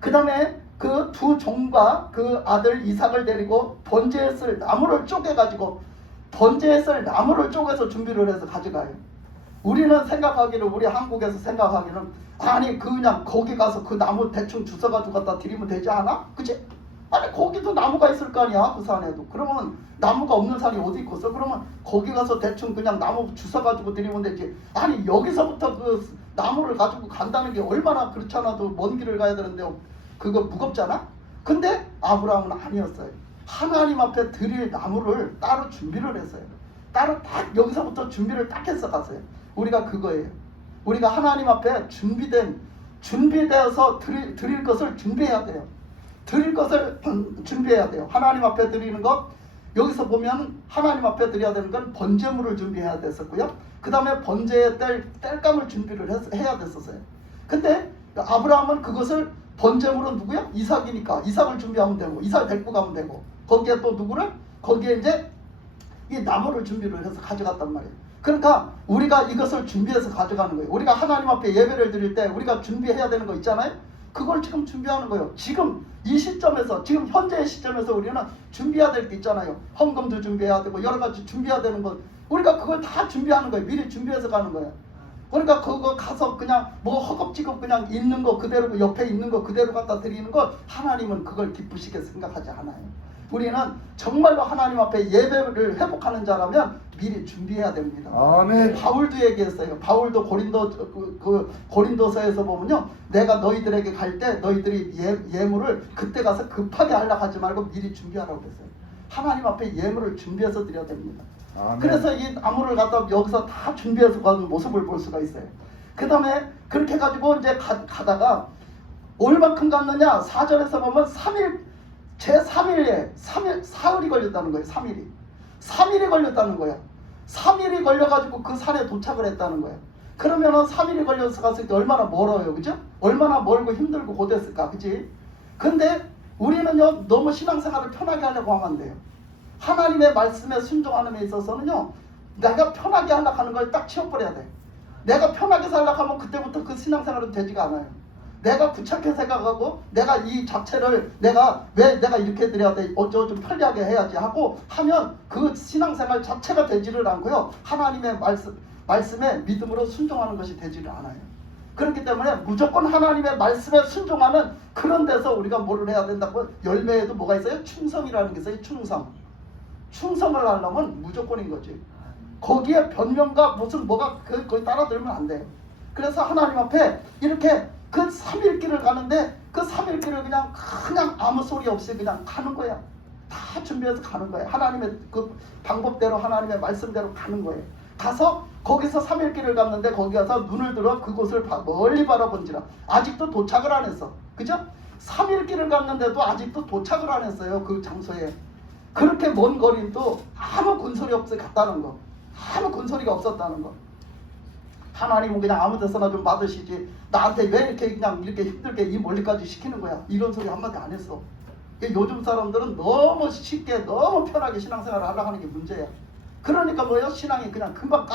그 다음에 그 두 종과 그 아들 이삭을 데리고 번제에 쓸 나무를 쪼개가지고 번제에 쓸 나무를 쪼개서 준비를 해서 가져가요. 우리는 생각하기를 우리 한국에서 생각하기는 아니 그냥 거기 가서 그 나무 대충 주워가지고 갖다 드리면 되지 않아? 그치? 아니 거기도 나무가 있을 거 아니야 그 산에도. 그러면 나무가 없는 산이 어디 있겠어? 그러면 거기 가서 대충 그냥 나무 주워가지고 드리면 되지. 아니 여기서부터 그 나무를 가지고 간다는 게 얼마나 그렇잖아도 먼 길을 가야 되는데 그거 무겁잖아? 근데 아브라함은 아니었어요. 하나님 앞에 드릴 나무를 따로 준비를 했어요. 따로 딱 여기서부터 준비를 딱 해서 갔어요. 우리가 그거예요. 우리가 하나님 앞에 준비되어서 드릴 것을 준비해야 돼요. 드릴 것을 준비해야 돼요. 하나님 앞에 드리는 것 여기서 보면 하나님 앞에 드려야 되는 건 번제물을 준비해야 됐었고요. 그 다음에 번제의 땔감을 준비를 해야 됐었어요. 근데 아브라함은 그것을 번제물은 누구야? 이삭이니까 이삭을 준비하면 되고 이삭을 데리고 가면 되고 거기에 또 누구를? 거기에 이제 이 나무를 준비를 해서 가져갔단 말이에요. 그러니까 우리가 이것을 준비해서 가져가는 거예요. 우리가 하나님 앞에 예배를 드릴 때 우리가 준비해야 되는 거 있잖아요. 그걸 지금 준비하는 거예요. 지금 이 시점에서, 지금 현재의 시점에서 우리는 준비해야 될 게 있잖아요. 헌금도 준비해야 되고 여러 가지 준비해야 되는 것, 우리가 그걸 다 준비하는 거예요. 미리 준비해서 가는 거예요. 그러니까 그거 가서 그냥 뭐 허겁지겁 그냥 있는 거 그대로, 옆에 있는 거 그대로 갖다 드리는 거, 하나님은 그걸 기쁘시게 생각하지 않아요. 우리는 정말로 하나님 앞에 예배를 회복하는 자라면 미리 준비해야 됩니다. 아멘. 바울도 얘기했어요. 바울도 고린도서에서 보면요, 내가 너희들에게 갈 때 너희들이 예물을 그때 가서 급하게 하려고 하지 말고 미리 준비하라고 그랬어요. 하나님 앞에 예물을 준비해서 드려야 됩니다. 아멘. 그래서 이 나무를 갖다 여기서 다 준비해서 가는 모습을 볼 수가 있어요. 그 다음에 그렇게 해가지고 이제 가다가 얼마큼 갔느냐, 4절에서 보면 3일, 제3일에 사흘이 걸렸다는 거예요. 3일이 걸렸다는 거예요. 3일이 걸려가지고 그 산에 도착을 했다는 거예요. 그러면은 3일이 걸려서 갔을 때 얼마나 멀어요, 그죠? 얼마나 멀고 힘들고 고됐을까, 그치? 근데 우리는요, 너무 신앙생활을 편하게 하려고 하면 안 돼요. 하나님의 말씀에 순종하는 데 있어서는요, 내가 편하게 하려고 하는 걸 딱 치워버려야 돼. 내가 편하게 살려고 하면 그때부터 그 신앙생활은 되지가 않아요. 내가 귀찮게 생각하고 내가 이 자체를 왜 내가 이렇게 드려야 돼, 좀 편리하게 해야지 하고 하면 그 신앙생활 자체가 되지를 않고요, 하나님의 말씀에 믿음으로 순종하는 것이 되지를 않아요. 그렇기 때문에 무조건 하나님의 말씀에 순종하는 그런 데서 우리가 뭐를 해야 된다고, 열매에도 뭐가 있어요? 충성이라는 게 있어요. 충성을 하려면 무조건인 거지. 거기에 변명과 무슨 뭐가 거기 따라들면 안 돼요. 그래서 하나님 앞에 이렇게 그 3일 길을 가는데 그 3일 길을 그냥 아무 소리 없이 그냥 가는 거야. 다 준비해서 가는 거예요. 하나님의 그 방법대로, 하나님의 말씀대로 가는 거예요. 가서 거기서 3일 길을 갔는데 거기 가서 눈을 들어 그곳을 멀리 바라본지라. 아직도 도착을 안 했어. 그죠? 3일 길을 갔는데도 아직도 도착을 안 했어요. 그 장소에. 그렇게 먼 거리도 아무 군소리 없이 갔다는 거. 아무 군소리가 없었다는 거. 하나님은 그냥 아무 데서나 좀 받으시지, 나한테 왜 이렇게 힘들게 이 멀리까지 시키는 거야, 이런 소리 한마디 안 했어. 요즘 사람들은 너무 쉽게 너무 편하게 신앙생활을 하려고 하는 게 문제야. 그러니까 뭐예요? 신앙이 그냥 금방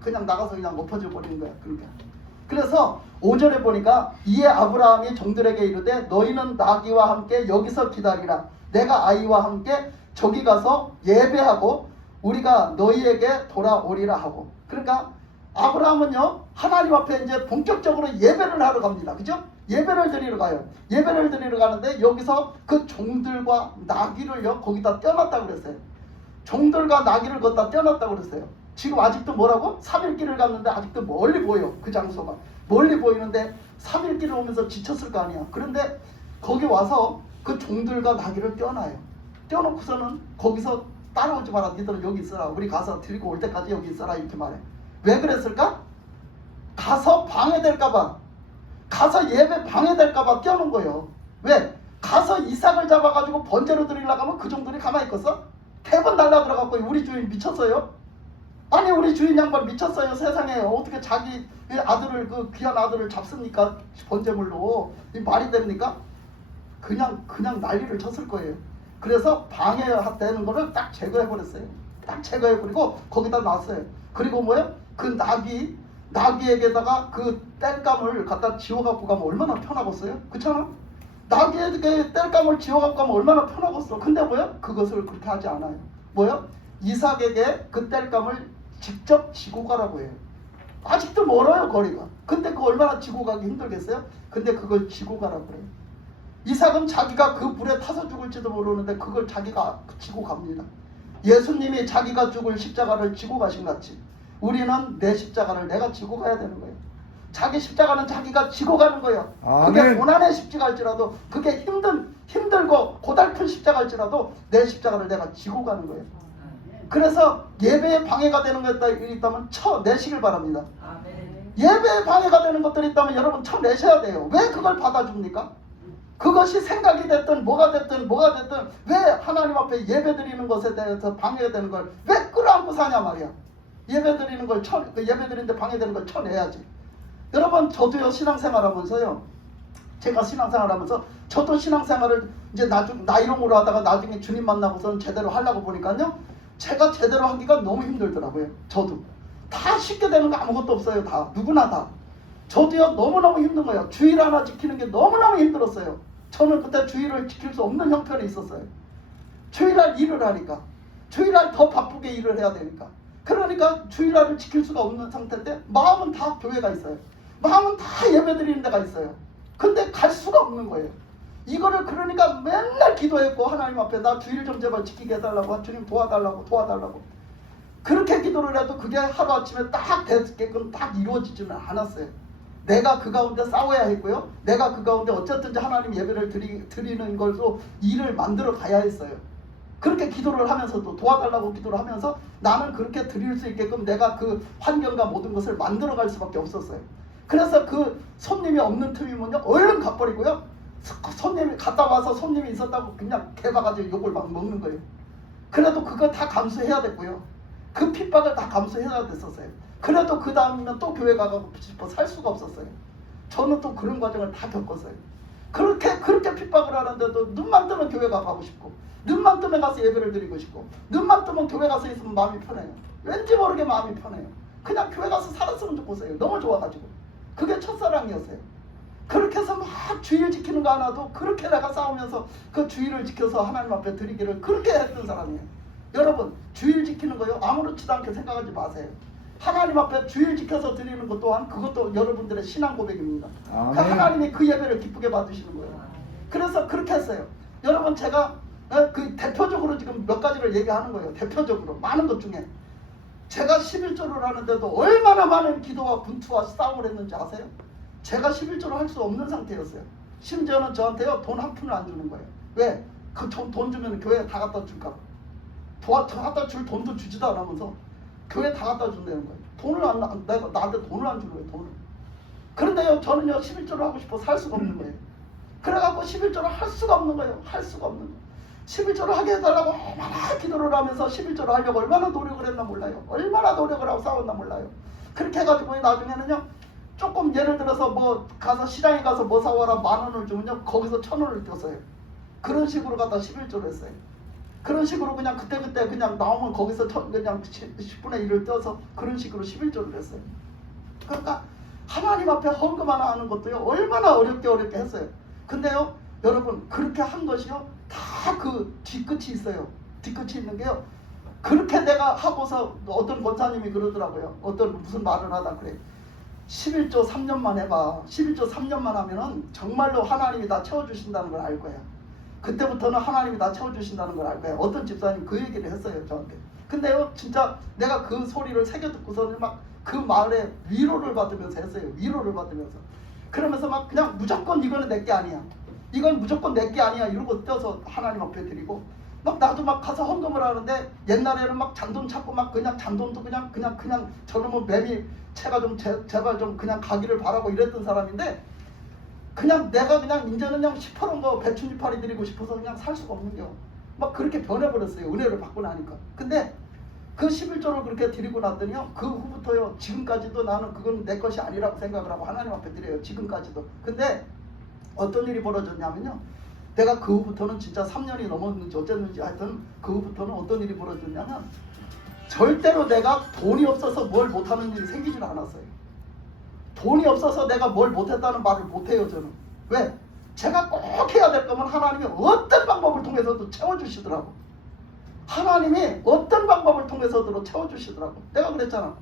그냥 나가서 그냥 엎어져 버리는 거야. 그러니까. 그래서 5절에 보니까 이에 아브라함이 종들에게 이르되 너희는 나귀와 함께 여기서 기다리라. 내가 아이와 함께 저기 가서 예배하고 우리가 너희에게 돌아오리라 하고. 그러니까 아브라함은요, 하나님 앞에 이제 본격적으로 예배를 하러 갑니다. 그죠? 예배를 드리러 가요. 예배를 드리러 가는데 여기서 그 종들과 나귀를요, 거기다 떼어놨다고 그랬어요. 종들과 나귀를 거기다 떼어놨다고 그랬어요. 지금 아직도 뭐라고? 3일 길을 갔는데 아직도 멀리 보여. 그 장소가 멀리 보이는데 3일 길을 오면서 지쳤을 거 아니야. 그런데 거기 와서 그 종들과 나귀를 떼어놔요. 떼어놓고서는 거기서 따라오지 마라. 니들은 여기 있어라. 우리 가서 드리고 올 때까지 여기 있어라. 이렇게 말해. 왜 그랬을까? 가서 방해될까봐, 가서 예배 방해될까봐 떼어놓은 거예요. 왜? 가서 이삭을 잡아가지고 번제로 드리려고 하면 그 종들이 가만히 있겠어? 대번 날라들어갖고 우리 주인 미쳤어요? 아니, 우리 주인 양반 미쳤어요. 세상에 어떻게 자기 아들을, 그 귀한 아들을 잡습니까? 번제물로. 이 말이 됩니까? 그냥 난리를 쳤을 거예요. 그래서 방해되는 거를 딱 제거해버렸어요. 딱 제거해버리고 거기다 놨어요. 그리고 뭐예요? 그 나귀에게다가 그 땔감을 갖다 지워갖고 가면 얼마나 편하겠어요? 그렇잖아? 나귀에게 땔감을 지워갖고 가면 얼마나 편하겠어. 근데 뭐예요? 그것을 그렇게 하지 않아요. 뭐예요? 이삭에게 그 땔감을 직접 지고 가라고 해요. 아직도 멀어요, 거리가. 근데 그거 얼마나 지고 가기 힘들겠어요? 근데 그걸 지고 가라고 해요. 이삭은 자기가 그 불에 타서 죽을지도 모르는데 그걸 자기가 지고 갑니다. 예수님이 자기가 죽을 십자가를 지고 가신 같이 우리는 내 십자가를 내가 지고 가야 되는 거예요. 자기 십자가는 자기가 지고 가는 거예요. 그게 아멘. 고난의 십자가일지라도, 그게 힘들고 고달픈 십자가일지라도 내 십자가를 내가 지고 가는 거예요. 그래서 예배에 방해가 되는 것들이 있다면 쳐내시길 바랍니다. 예배에 방해가 되는 것들이 있다면 여러분 쳐내셔야 돼요. 왜 그걸 받아줍니까? 그것이 생각이 됐든 뭐가 됐든 왜 하나님 앞에 예배 드리는 것에 대해서 방해되는 걸 왜 끌어안고 사냐 말이야. 예배 드리는 걸 예배 드리는데 방해되는 걸 쳐내야지. 여러분, 저도요, 신앙생활하면서요, 제가 신앙생활하면서 저도 신앙생활을 이제 나이롱으로 하다가 나중에 주님 만나고서는 제대로 하려고 보니까요, 제가 제대로 하기가 너무 힘들더라고요. 저도 다 쉽게 되는 거 아무것도 없어요. 다 누구나 다. 저도요, 너무너무 힘든 거예요. 주일 하나 지키는 게 너무너무 힘들었어요. 저는 그때 주일을 지킬 수 없는 형편이 있었어요. 주일날 일을 하니까, 주일날 더 바쁘게 일을 해야 되니까. 그러니까 주일날을 지킬 수가 없는 상태인데 마음은 다 교회가 있어요. 마음은 다 예배 드리는 데가 있어요. 근데 갈 수가 없는 거예요. 이거를 그러니까 맨날 기도했고, 하나님 앞에 나 주일 좀 제발 지키게 해달라고, 주님 도와달라고 그렇게 기도를 해도 그게 하루아침에 딱 되게끔 딱 이루어지지는 않았어요. 내가 그 가운데 싸워야 했고요, 내가 그 가운데 어쨌든지 하나님 예배를 드리는 걸로 일을 만들어 가야 했어요. 그렇게 기도를 하면서도, 도와달라고 기도를 하면서 나는 그렇게 드릴 수 있게끔 내가 그 환경과 모든 것을 만들어 갈 수밖에 없었어요. 그래서 그 손님이 없는 틈이면요, 얼른 가버리고요, 손님이 갔다 와서 손님이 있었다고 그냥 개봐가지고 욕을 막 먹는 거예요. 그래도 그거 다 감수해야 됐고요, 그 핍박을 다 감수해야 됐었어요. 그래도 그 다음이면 또 교회 가고 싶어 살 수가 없었어요. 저는 또 그런 과정을 다 겪었어요. 그렇게 핍박을 하는데도 눈만 뜨면 교회 가고 싶고, 눈만 뜨면 가서 예배를 드리고 싶고, 눈만 뜨면 교회 가서 있으면 마음이 편해요. 왠지 모르게 마음이 편해요. 그냥 교회 가서 살았으면 좋겠어요. 너무 좋아가지고. 그게 첫사랑이었어요. 그렇게 해서 막 주일 지키는 거 하나도 그렇게 내가 싸우면서 그 주일을 지켜서 하나님 앞에 드리기를 그렇게 했던 사람이에요. 여러분, 주일 지키는 거요, 아무렇지도 않게 생각하지 마세요. 하나님 앞에 주일 지켜서 드리는 것 또한 그것도 여러분들의 신앙 고백입니다. 그 하나님이 그 예배를 기쁘게 받으시는 거예요. 그래서 그렇게 했어요. 여러분, 제가 그 대표적으로 지금 몇 가지를 얘기하는 거예요. 대표적으로 많은 것 중에 제가 11조를 하는데도 얼마나 많은 기도와 분투와 싸움을 했는지 아세요? 제가 11조를 할 수 없는 상태였어요. 심지어는 저한테요, 돈 한 푼을 안 주는 거예요. 왜? 그 돈 주면 교회에 다 갖다 줄까 봐. 갖다 줄 돈도 주지도 않으면서 교회 다 갖다 준다는 거예요. 내가 나한테 돈을 안 주는 거예요. 돈을. 그런데요, 저는요, 11조를 하고 싶어 살 수가 없는 거예요. 그래갖고 11조를 할 수가 없는 거예요. 할 수가 없는 거예요. 11조를 하게 해달라고 얼마나 기도를 하면서 11조를 하려고 얼마나 노력을 했나 몰라요. 얼마나 노력을 하고 싸웠나 몰라요. 그렇게 해가지고 나중에는요, 조금 예를 들어서 뭐 가서 시장에 가서 뭐 사와라 10,000원을 주면요, 거기서 1,000원을 떼었어요. 그런 식으로 갖다 11조를 했어요. 그런 식으로 그냥 그때 그냥 나오면 거기서 그냥 10분의 1을 떼어서 그런 식으로 11조를 했어요. 그러니까 하나님 앞에 헌금 하나 하는 것도요, 얼마나 어렵게 했어요. 근데요, 여러분, 그렇게 한 것이요, 다 그 뒤끝이 있어요. 뒤끝이 있는 게요, 그렇게 내가 하고서 어떤 권사님이 그러더라고요. 무슨 말을 하다 그래. 11조 3년만 해봐. 11조 3년만 하면은 정말로 하나님이 다 채워주신다는 걸 알 거야. 그때부터는 하나님이 다 채워주신다는 걸 알 거야. 어떤 집사님 그 얘기를 했어요, 저한테. 근데요, 진짜 내가 그 소리를 새겨 듣고서는 막 그 말에 위로를 받으면서 했어요. 위로를 받으면서. 그러면서 막 그냥 무조건 이거는 내게 아니야. 이건 무조건 내게 아니야. 이러고 떼어서 하나님 앞에 드리고, 막 나도 막 가서 헌금을 하는데, 옛날에는 막 잔돈 찾고 막 그냥 잔돈도 그냥 저놈은 매미 채가 좀 제발 좀 그냥 가기를 바라고 이랬던 사람인데, 그냥 내가 그냥 이제는 그냥 시퍼런 거 배추잎파리 드리고 싶어서 그냥 살 수가 없는 겨. 막 그렇게 변해버렸어요. 은혜를 받고 나니까. 근데 그 11조를 그렇게 드리고 났더니요, 그 후부터요, 지금까지도 나는 그건 내 것이 아니라고 생각을 하고 하나님 앞에 드려요. 지금까지도. 근데 어떤 일이 벌어졌냐면요, 내가 그 후부터는 진짜 3년이 넘었는지 어쨌는지 하여튼 그 후부터는 어떤 일이 벌어졌냐면, 절대로 내가 돈이 없어서 뭘 못하는 일이 생기질 않았어요. 돈이 없어서 내가 뭘 못했다는 말을 못해요, 저는. 왜? 제가 꼭 해야 될 거면 하나님이 어떤 방법을 통해서도 채워주시더라고. 하나님이 어떤 방법을 통해서도 채워주시더라고. 내가 그랬잖아.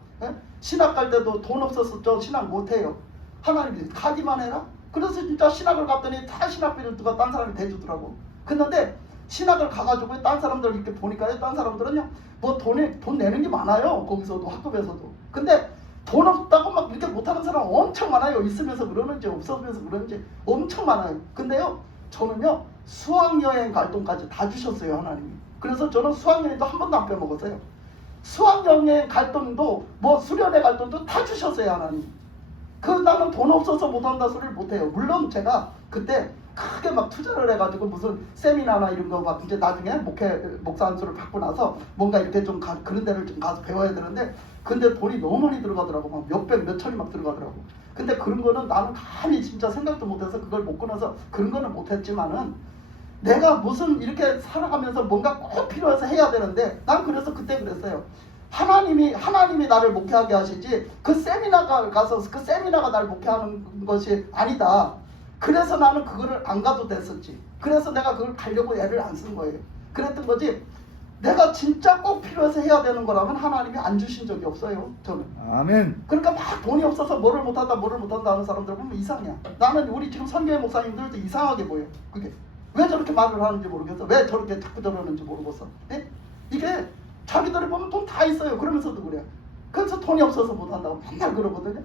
신학 갈 때도 돈 없어서 저 신학 못해요. 하나님이 가기만 해라. 그래서 진짜 신학을 갔더니 다 신학비를 누가 딴 사람이 대주더라고. 근데 신학을 가가지고 딴 사람들 이렇게 보니까요, 딴 사람들은요, 뭐 돈 내는 게 많아요. 거기서도 학급에서도. 근데 돈 없다고 막 이렇게 못하는 사람 엄청 많아요. 있으면서 그러는지 없으면서 그러는지 엄청 많아요. 근데요, 저는요, 수학여행 갈 돈까지 다 주셨어요, 하나님이. 그래서 저는 수학여행도 한 번도 안 빼먹었어요. 수학여행 갈 돈도 뭐 수련회 갈 돈도 다 주셨어요, 하나님. 나는 돈 없어서 못한다 소리를 못해요. 물론 제가 그때 크게 막 투자를 해가지고 무슨 세미나나 이런 거 막 이제 나중에 목사 안수를 받고 나서 뭔가 이렇게 좀 그런 데를 좀 가서 배워야 되는데 근데 돈이 너무 많이 들어가더라고. 막 몇백 몇천이 막 들어가더라고. 근데 그런 거는 나는 감히 진짜 생각도 못해서 그걸 못 끊어서 그런 거는 못했지만은 내가 무슨 이렇게 살아가면서 뭔가 꼭 필요해서 해야 되는데 난 그래서 그때 그랬어요. 하나님이 나를 목회하게 하시지 그 세미나가 가서 그 세미나가 나를 목회하는 것이 아니다. 그래서 나는 그거를 안 가도 됐었지. 그래서 내가 그걸 가려고 애를 안 쓴 거예요. 그랬던 거지. 내가 진짜 꼭 필요해서 해야 되는 거라면 하나님이 안 주신 적이 없어요. 저는. 아멘. 그러니까 막 돈이 없어서 뭐를 못한다 하는 사람들 보면 이상해. 나는 우리 지금 선교회 목사님들도 이상하게 보여. 그게 왜 저렇게 말을 하는지 모르겠어. 왜 저렇게 자꾸 저러는지 모르겠어. 네? 이게 자기들이 보면 돈 다 있어요. 그러면서도 그래. 그래서 돈이 없어서 못한다고 맨날 그러거든요.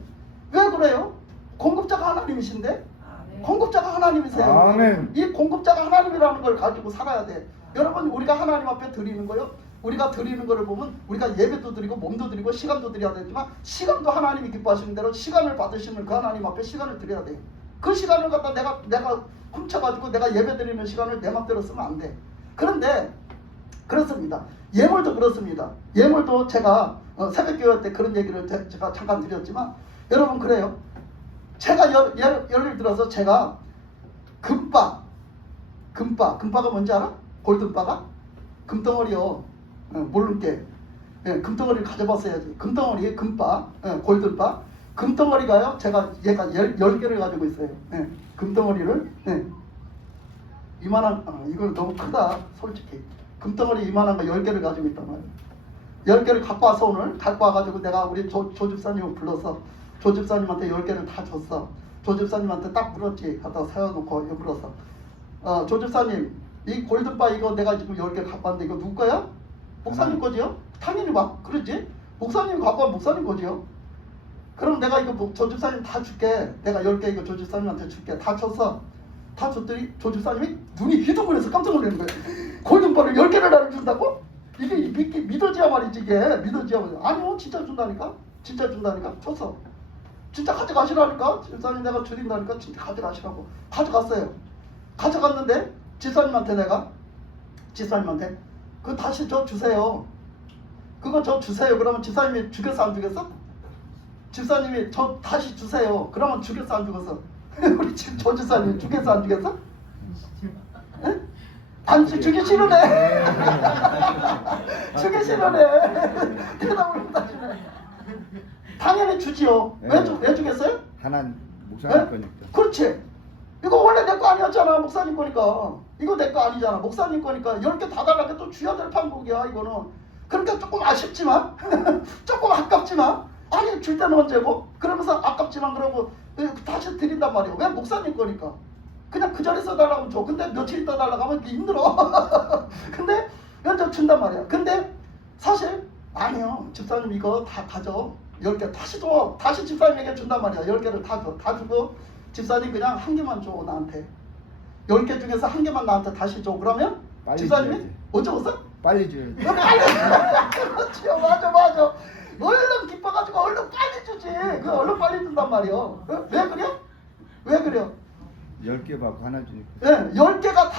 왜 그래요? 공급자가 하나님이신데? 공급자가 하나님이세요. 아멘. 이 공급자가 하나님이라는 걸 가지고 살아야 돼. 여러분 우리가 하나님 앞에 드리는 거요. 우리가 드리는 거를 보면 우리가 예배도 드리고 몸도 드리고 시간도 드려야 되지만 시간도 하나님이 기뻐하시는 대로 시간을 받으시는 그 하나님 앞에 시간을 드려야 돼요. 그 시간을 갖다 내가 훔쳐가지고 내가 예배 드리는 시간을 내 맘대로 쓰면 안 돼. 그런데 그렇습니다. 예물도 그렇습니다. 예물도 제가 새벽교회 때 그런 얘기를 제가 잠깐 드렸지만 여러분 그래요. 제가 예를 들어서 제가 금바가 뭔지 알아? 골든바가? 금덩어리요. 모르게 금덩어리를 가져봤어야지. 금덩어리 금바 골든바 금덩어리가요. 얘가 10개를 가지고 있어요. 금덩어리를 이만한 이건 너무 크다 솔직히. 금덩어리 이만한 거 10개를 가지고 있단 말이에요. 10개를 갖고 와서 오늘 갖고 와가지고 내가 우리 조 집사님을 불러서 조 집사님한테 10개를 다 줬어. 조 집사님한테 딱 물었지. 갖다 세워놓고 물었어. 조 집사님 이 골든바 이거 내가 지금 10개 갖고 왔는데 이거 누구 거야? 목사님 거지요? 당연히 막 그러지. 목사님 갖고 와 목사님 거지요. 그럼 내가 이거 조 집사님 다 줄게. 내가 10개 이거 조 집사님한테 줄게. 다 줬어. 다 줬더니 조 집사님이 눈이 휘둥그레서 깜짝 놀라는 거야. 골든바를 10개를 나를 준다고? 이게 믿어지야 말이지. 이게 믿어지야 말이지. 아니요 진짜 준다니까. 진짜 준다니까. 줬어. 진짜 가져가시라니까. 집사님 내가 줄인다니까. 진짜 가져가시라고. 가져갔어요. 가져갔는데 집사님한테 그거 다시 저 주세요. 그거 저 주세요. 그러면 집사님이 주겠어 안 주겠어? 집사님이 저 다시 주세요. 그러면 주겠어 안 주겠어? 우리 지금 조 집사님 주겠어 안 주겠어? 에? 안 주기 싫으네. 주기 싫으네. 대답을 못하시네. 당연히 주지요. 왜 주겠어요? 하나님 목사님 거니까. 그렇지. 이거 원래 내 거 아니었잖아. 목사님 거니까. 이거 내 거 아니잖아. 목사님 거니까 10개 다 달라고 또 줘야 될 판국이야 이거는. 그러니까 조금 아쉽지만 조금 아깝지만 아니 줄 때는 언제고 그러면서 아깝지만 그러고 다시 드린단 말이에요. 왜? 목사님 거니까. 그냥 그 자리에서 달라고 하면 줘. 근데 며칠 있다 달라고 하면 힘들어. 근데 면접 준단 말이야. 근데 사실 아니요. 집사님 이거 다 가져. 10개 다시 줘. 다시 집사님에게 준단 말이야. 10개를 다 줘. 다 주고 집사님 그냥 한 개만 줘 나한테. 10개 중에서 한 개만 나한테 다시 줘. 그러면 집사님이 어쩌겠어? 빨리 줘야지. 그렇지. 맞아. 얼른 기뻐가지고 얼른 빨리 주지. 그 얼른 빨리 준단 말이야. 왜 그래요? 왜 그래요? 10개 받고 하나 주니까. 네, 10개가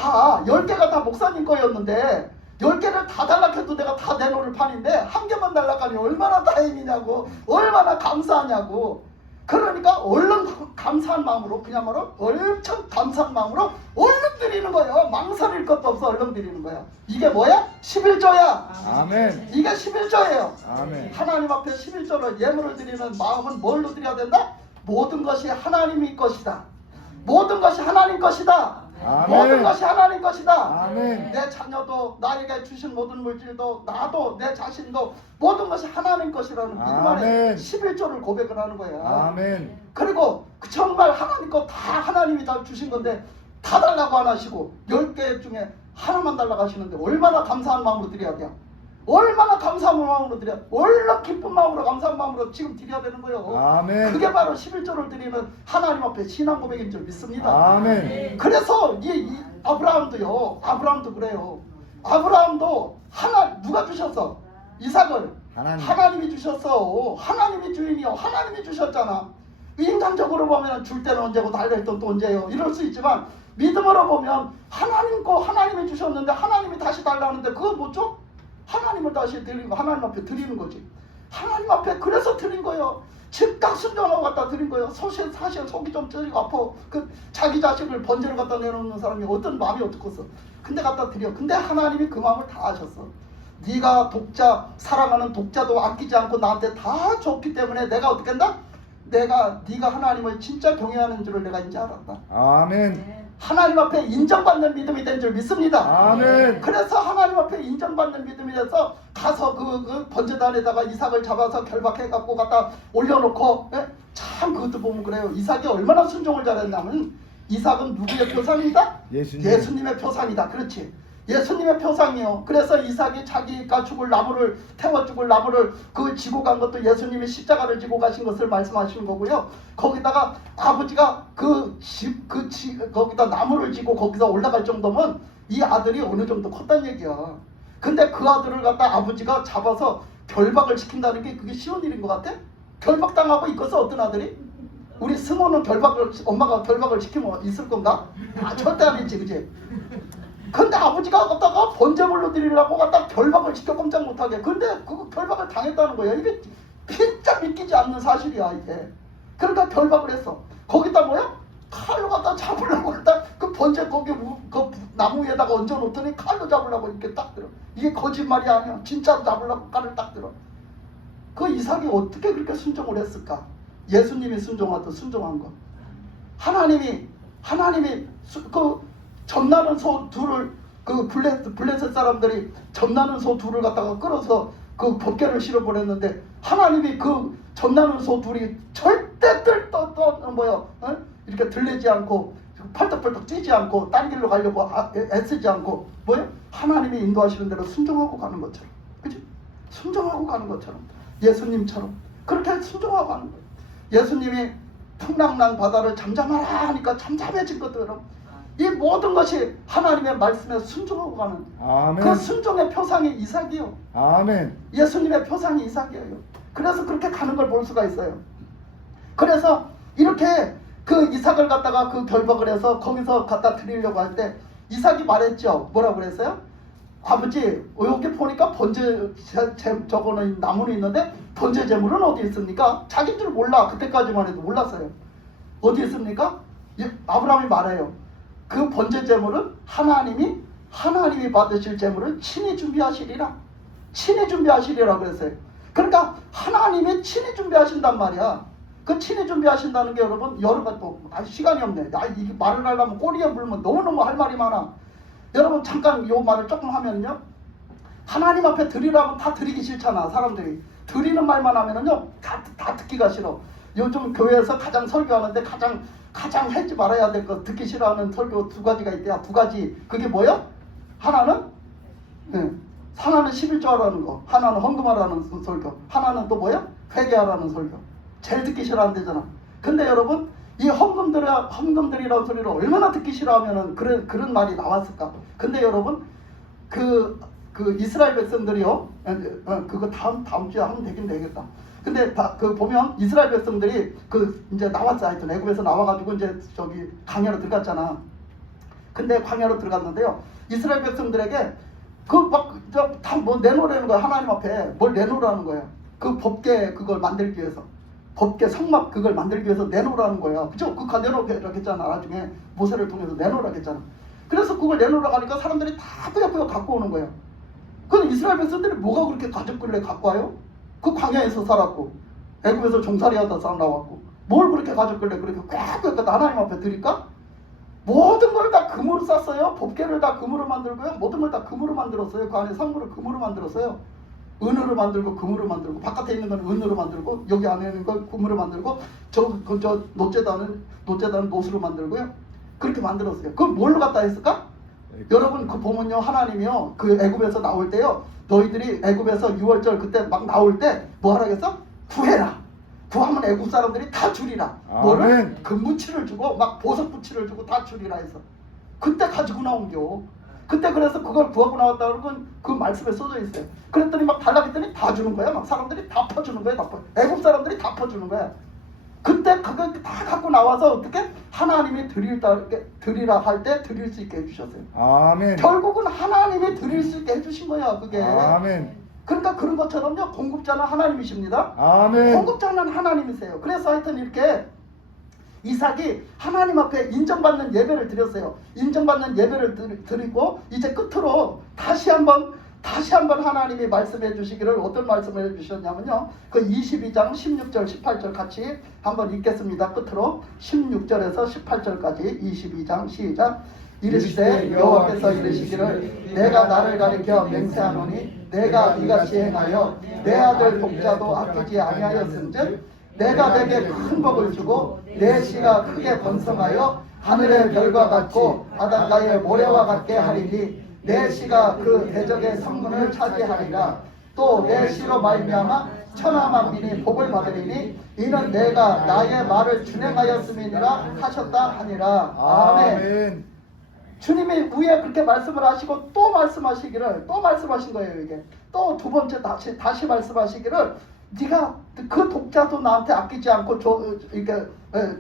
다 목사님 거였는데 10개를 다 달라고 해도 내가 다 내놓을 판인데 한 개만 달라고 하니 얼마나 다행이냐고. 얼마나 감사하냐고. 그러니까 얼른 감사한 마음으로 그야말로 엄청 감사한 마음으로 얼른 드리는 거예요. 망설일 것도 없어. 얼른 드리는 거야. 이게 뭐야? 11조야. 아멘. 이게 11조예요. 아멘. 하나님 앞에 11조로 예물을 드리는 마음은 뭘로 드려야 된다? 모든 것이 하나님의 것이다. 모든 것이 하나님 것이다. 아멘. 모든 것이 하나님 것이다. 아멘. 내 자녀도 나에게 주신 모든 물질도 나도 내 자신도 모든 것이 하나님 것이라는 믿음 안에 아멘. 11조를 고백을 하는 거야. 아멘. 그리고 정말 하나님 거 다 하나님이 다 주신 건데 다 달라고 안 하시고 10개 중에 하나만 달라고 하시는데 얼마나 감사한 마음으로 드려야 돼요. 얼마나 감사한 마음으로 드려. 얼마나 기쁜 마음으로 감사한 마음으로 지금 드려야 되는 거예요. 아멘. 그게 바로 11조를 드리는 하나님 앞에 신앙 고백인 줄 믿습니다. 아멘. 그래서 이 아브라함도 그래요. 아브라함도 누가 주셨어? 이삭을 하나님. 하나님이 주셨어. 하나님이 주인이요. 하나님이 주셨잖아. 인간적으로 보면 줄 때는 언제고 달랠 때는 또 언제예요. 이럴 수 있지만 믿음으로 보면 하나님 거 하나님이 주셨는데 하나님이 다시 달라는데 그거 뭐죠? 하나님을 다시 드리고 하나님 앞에 드리는 거지. 하나님 앞에 그래서 드린 거예요. 즉각 순종하고 갖다 드린 거예요. 사실 속이 좀 찌르고 아파. 그 자기 자식을 번제를 갖다 내놓는 사람이 어떤 마음이 어떻겠어. 근데 갖다 드려. 근데 하나님이 그 마음을 다 아셨어. 네가 독자 사랑하는 독자도 아끼지 않고 나한테 다 줬기 때문에 내가 어떻게 한다? 네가 하나님을 진짜 경외하는 줄을 내가 이제 알았다. 아멘. 하나님 앞에 인정받는 믿음이 된 줄 믿습니다. 아멘. 그래서 하나님 앞에 인정받는 믿음이 돼서 가서 그 번제단에다가 이삭을 잡아서 결박해갖고 갖다 올려놓고, 예? 참 그것도 보면 그래요. 이삭이 얼마나 순종을 잘했냐면 이삭은 누구의 표상이다? 예수님의 표상이다. 그렇지. 예수님의 표상이요. 그래서 이삭이 자기가 죽을 나무를 태워 죽을 나무를 그 지고 간 것도 예수님이 십자가를 지고 가신 것을 말씀하시는 거고요. 거기다가 아버지가 거기다 나무를 지고 거기서 올라갈 정도면 이 아들이 어느 정도 컸단 얘기야. 근데 그 아들을 갖다 아버지가 잡아서 결박을 시킨다는 게 그게 쉬운 일인 것 같아? 결박당하고 있어서 어떤 아들이? 우리 승호는 엄마가 결박을 시키면 있을 건가? 절대 아니지, 그지? 근데 아버지가 갖다가 번제물로 드리려고 갖다 결박을 시켜 꼼짝 못하게. 근데 그 결박을 당했다는 거야. 이게 진짜 믿기지 않는 사실이야, 이게. 그러니까 결박을 했어. 거기다 뭐야? 칼로 갖다 잡으려고 갖다 그 번제 거기 그 나무 위에다가 얹어놓더니 칼로 잡으려고 이렇게 딱 들어. 이게 거짓말이 아니야. 진짜로 잡으려고 칼을 딱 들어. 그 이삭이 어떻게 그렇게 순종을 했을까? 예수님이 순종한 거. 하나님이 그 점나는 소 둘을 그 블레셋 사람들이 점나는 소 둘을 갖다가 끌어서 그 법궤를 실어버렸는데 하나님이 그 점나는 소 둘이 절대 이렇게 들리지 않고 펄떡펄떡 뛰지 않고 딴 길로 가려고 애쓰지 않고 하나님이 인도하시는 대로 순종하고 가는 것처럼, 그치? 순종하고 가는 것처럼 예수님처럼 그렇게 순종하고 가는 거예요. 예수님이 풍랑난 바다를 잠잠하라 하니까 잠잠해진 것처럼 이 모든 것이 하나님의 말씀에 순종하고 가는 아멘. 그 순종의 표상이 이삭이요. 아멘. 예수님의 표상이 이삭이에요. 그래서 그렇게 가는 걸 볼 수가 있어요. 그래서 이렇게 그 이삭을 갖다가 그 결박을 해서 거기서 갖다 드리려고 할 때 이삭이 말했죠. 뭐라고 그랬어요? 아버지, 여기 보니까 저거는 나무는 있는데 번제 제물은 어디 있습니까? 자기인 줄 몰라. 그때까지만 해도 몰랐어요. 어디 있습니까? 아브라함이 말해요. 그 번제 제물은 하나님이 받으실 제물을 친히 준비하시리라. 친히 준비하시리라 그랬어요. 그러니까 하나님이 친히 준비하신단 말이야. 그 친히 준비하신다는 게 여러분 여러 가지 시간이 없네. 이게 말을 하려면 꼬리에 물면 너무너무 할 말이 많아. 여러분 잠깐 요 말을 조금 하면요. 하나님 앞에 드리라면 다 드리기 싫잖아. 사람들이 드리는 말만 하면은요 다 듣기가 싫어. 요즘 교회에서 가장 설교하는데 가장 하지 말아야 될 거 듣기 싫어하는 설교 두 가지가 있대요. 두 가지. 그게 뭐야? 하나는 11조 하라는 거. 하나는 헌금하라는 설교. 하나는 또 뭐야? 회개하라는 설교. 제일 듣기 싫어한대잖아. 근데 여러분 이 헌금들이라는 소리를 얼마나 듣기 싫어하면은 그런 말이 나왔을까? 근데 여러분 그 이스라엘 백성들이요. 그거 다음 주에 하면 되긴 되겠다. 근데 그 보면 이스라엘 백성들이 이제 나왔어. 하여튼 애굽에서 나와가지고 이제 저기 광야로 들어갔잖아. 근데 광야로 들어갔는데요. 이스라엘 백성들에게 다 뭐 내놓으라는 거야. 하나님 앞에 뭘 내놓으라는 거야. 그 법궤 그걸 만들기 위해서. 법궤 성막 그걸 만들기 위해서 내놓으라는 거야. 그죠? 그거 내놓으라고 했잖아. 나중에 모세를 통해서 내놓으라고 했잖아. 그래서 그걸 내놓으라고 하니까 사람들이 다 뿌옇뿌옇 갖고 오는 거야. 근데 이스라엘 백성들이 뭐가 그렇게 가졌길래 갖고 와요? 그 광야에서 살았고 애굽에서 종살이하다 나왔고 뭘 그렇게 가졌길래 그렇게 꽥꽥 하나님 앞에 드릴까? 모든 걸 다 금으로 쌌어요. 법궤를 다 금으로 만들고요. 모든 걸 다 금으로 만들었어요. 그 안에 성물을 금으로 만들었어요. 은으로 만들고 금으로 만들고 바깥에 있는 건 은으로 만들고 여기 안에 있는 건 금으로 만들고 저 노제단은 노스로 만들고요. 그렇게 만들었어요. 그럼 뭘로 갖다 했을까? 여러분 그 보면요 하나님이요 그 애굽에서 나올 때요 너희들이 애굽에서 6월절 그때 막 나올 때 뭐 하라겠어? 구해라. 구하면 애굽 사람들이 다 주리라. 뭐를? 금부치를 주고 막 보석부치를 주고 다 주리라 해서 그때 가지고 나온겨. 그때 그래서 그걸 구하고 나왔다 그러면 그 말씀에 써져 있어요. 그랬더니 막 달라고 했더니 다 주는 거야. 막 사람들이 다 퍼주는 거야. 애굽 사람들이 다 퍼주는 거야. 그때 그걸 다 갖고 나와서 어떻게 하나님이 드리라 할 때 드릴 수 있게 해주셨어요. 아멘. 결국은 하나님이 드릴 수 있게 해주신 거야 그게. 아멘. 그러니까 그런 것처럼요, 공급자는 하나님이십니다. 아멘. 공급자는 하나님이세요. 그래서 하여튼 이렇게 이삭이 하나님 앞에 인정받는 예배를 드렸어요. 인정받는 예배를 드리고 이제 끝으로 다시 한번 하나님이 말씀해 주시기를 어떤 말씀을 해주셨냐면요, 그 22장 16절 18절 같이 한번 읽겠습니다. 끝으로 16절에서 18절까지 22장 시작. 이르시되 여호와께서 이르시기를 내가 나를 가리켜 맹세하노니 내가 이같이 행하여 내 아들 독자도 아끼지 아니하였은즉 내가 내게 큰 복을 주고 내 씨가 크게 번성하여 하늘의 별과 같고 바닷가의 모래와 같게 하리니 내 씨가 그 대적의 성문을 차지하리라. 또 내 씨로 말미암아 천하 만민이 복을 받으리니 이는 내가 나의 말을 준행하였음이니라 하셨다 하니라. 아멘. 주님이 위에 그렇게 말씀을 하시고 또 말씀하시기를, 또 말씀하신 거예요. 이게 또 두 번째 다시 말씀하시기를 네가 그 독자도 나한테 아끼지 않고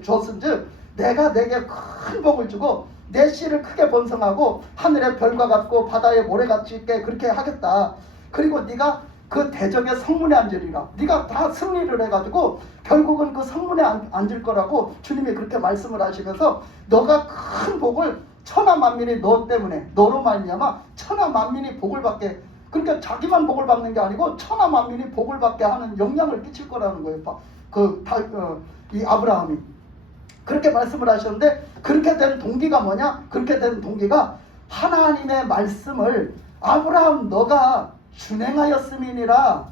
줬은즉 내가 내게 큰 복을 주고 내 씨를 크게 번성하고 하늘의 별과 같고 바다의 모래같이 있게 그렇게 하겠다. 그리고 네가 그 대적의 성문에 앉으리라. 네가 다 승리를 해가지고 결국은 그 성문에 앉을 거라고 주님이 그렇게 말씀을 하시면서 너가 큰 복을 천하 만민이 너 때문에 너로 말미암아 천하 만민이 복을 받게, 그러니까 자기만 복을 받는 게 아니고 천하 만민이 복을 받게 하는 영향을 끼칠 거라는 거예요. 이 아브라함이 그렇게 말씀을 하셨는데, 그렇게 된 동기가 뭐냐? 그렇게 된 동기가 하나님의 말씀을 아브라함 너가 준행하였음이니라.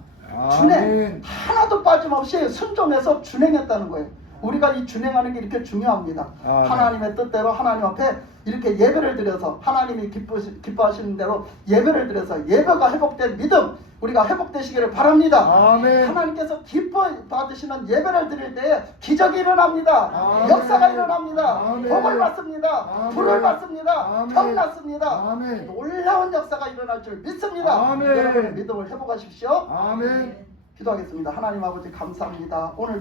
준행, 하나도 빠짐없이 순종해서 준행했다는 거예요. 우리가 이 준행하는 게 이렇게 중요합니다. 하나님의 뜻대로 하나님 앞에 이렇게 예배를 드려서 하나님이 기뻐하시는 대로 예배를 드려서 예배가 회복된 믿음, 우리가 회복되시기를 바랍니다. 아멘. 하나님께서 기뻐 받으시는 예배를 드릴 때에 기적이 일어납니다. 아멘. 역사가 일어납니다. 아멘. 복을 받습니다. 아멘. 불을 받습니다. 아멘. 병 났습니다. 아멘. 놀라운 역사가 일어날 줄 믿습니다. 아멘. 여러분의 믿음을 회복하십시오. 아멘. 기도하겠습니다. 하나님 아버지 감사합니다. 오늘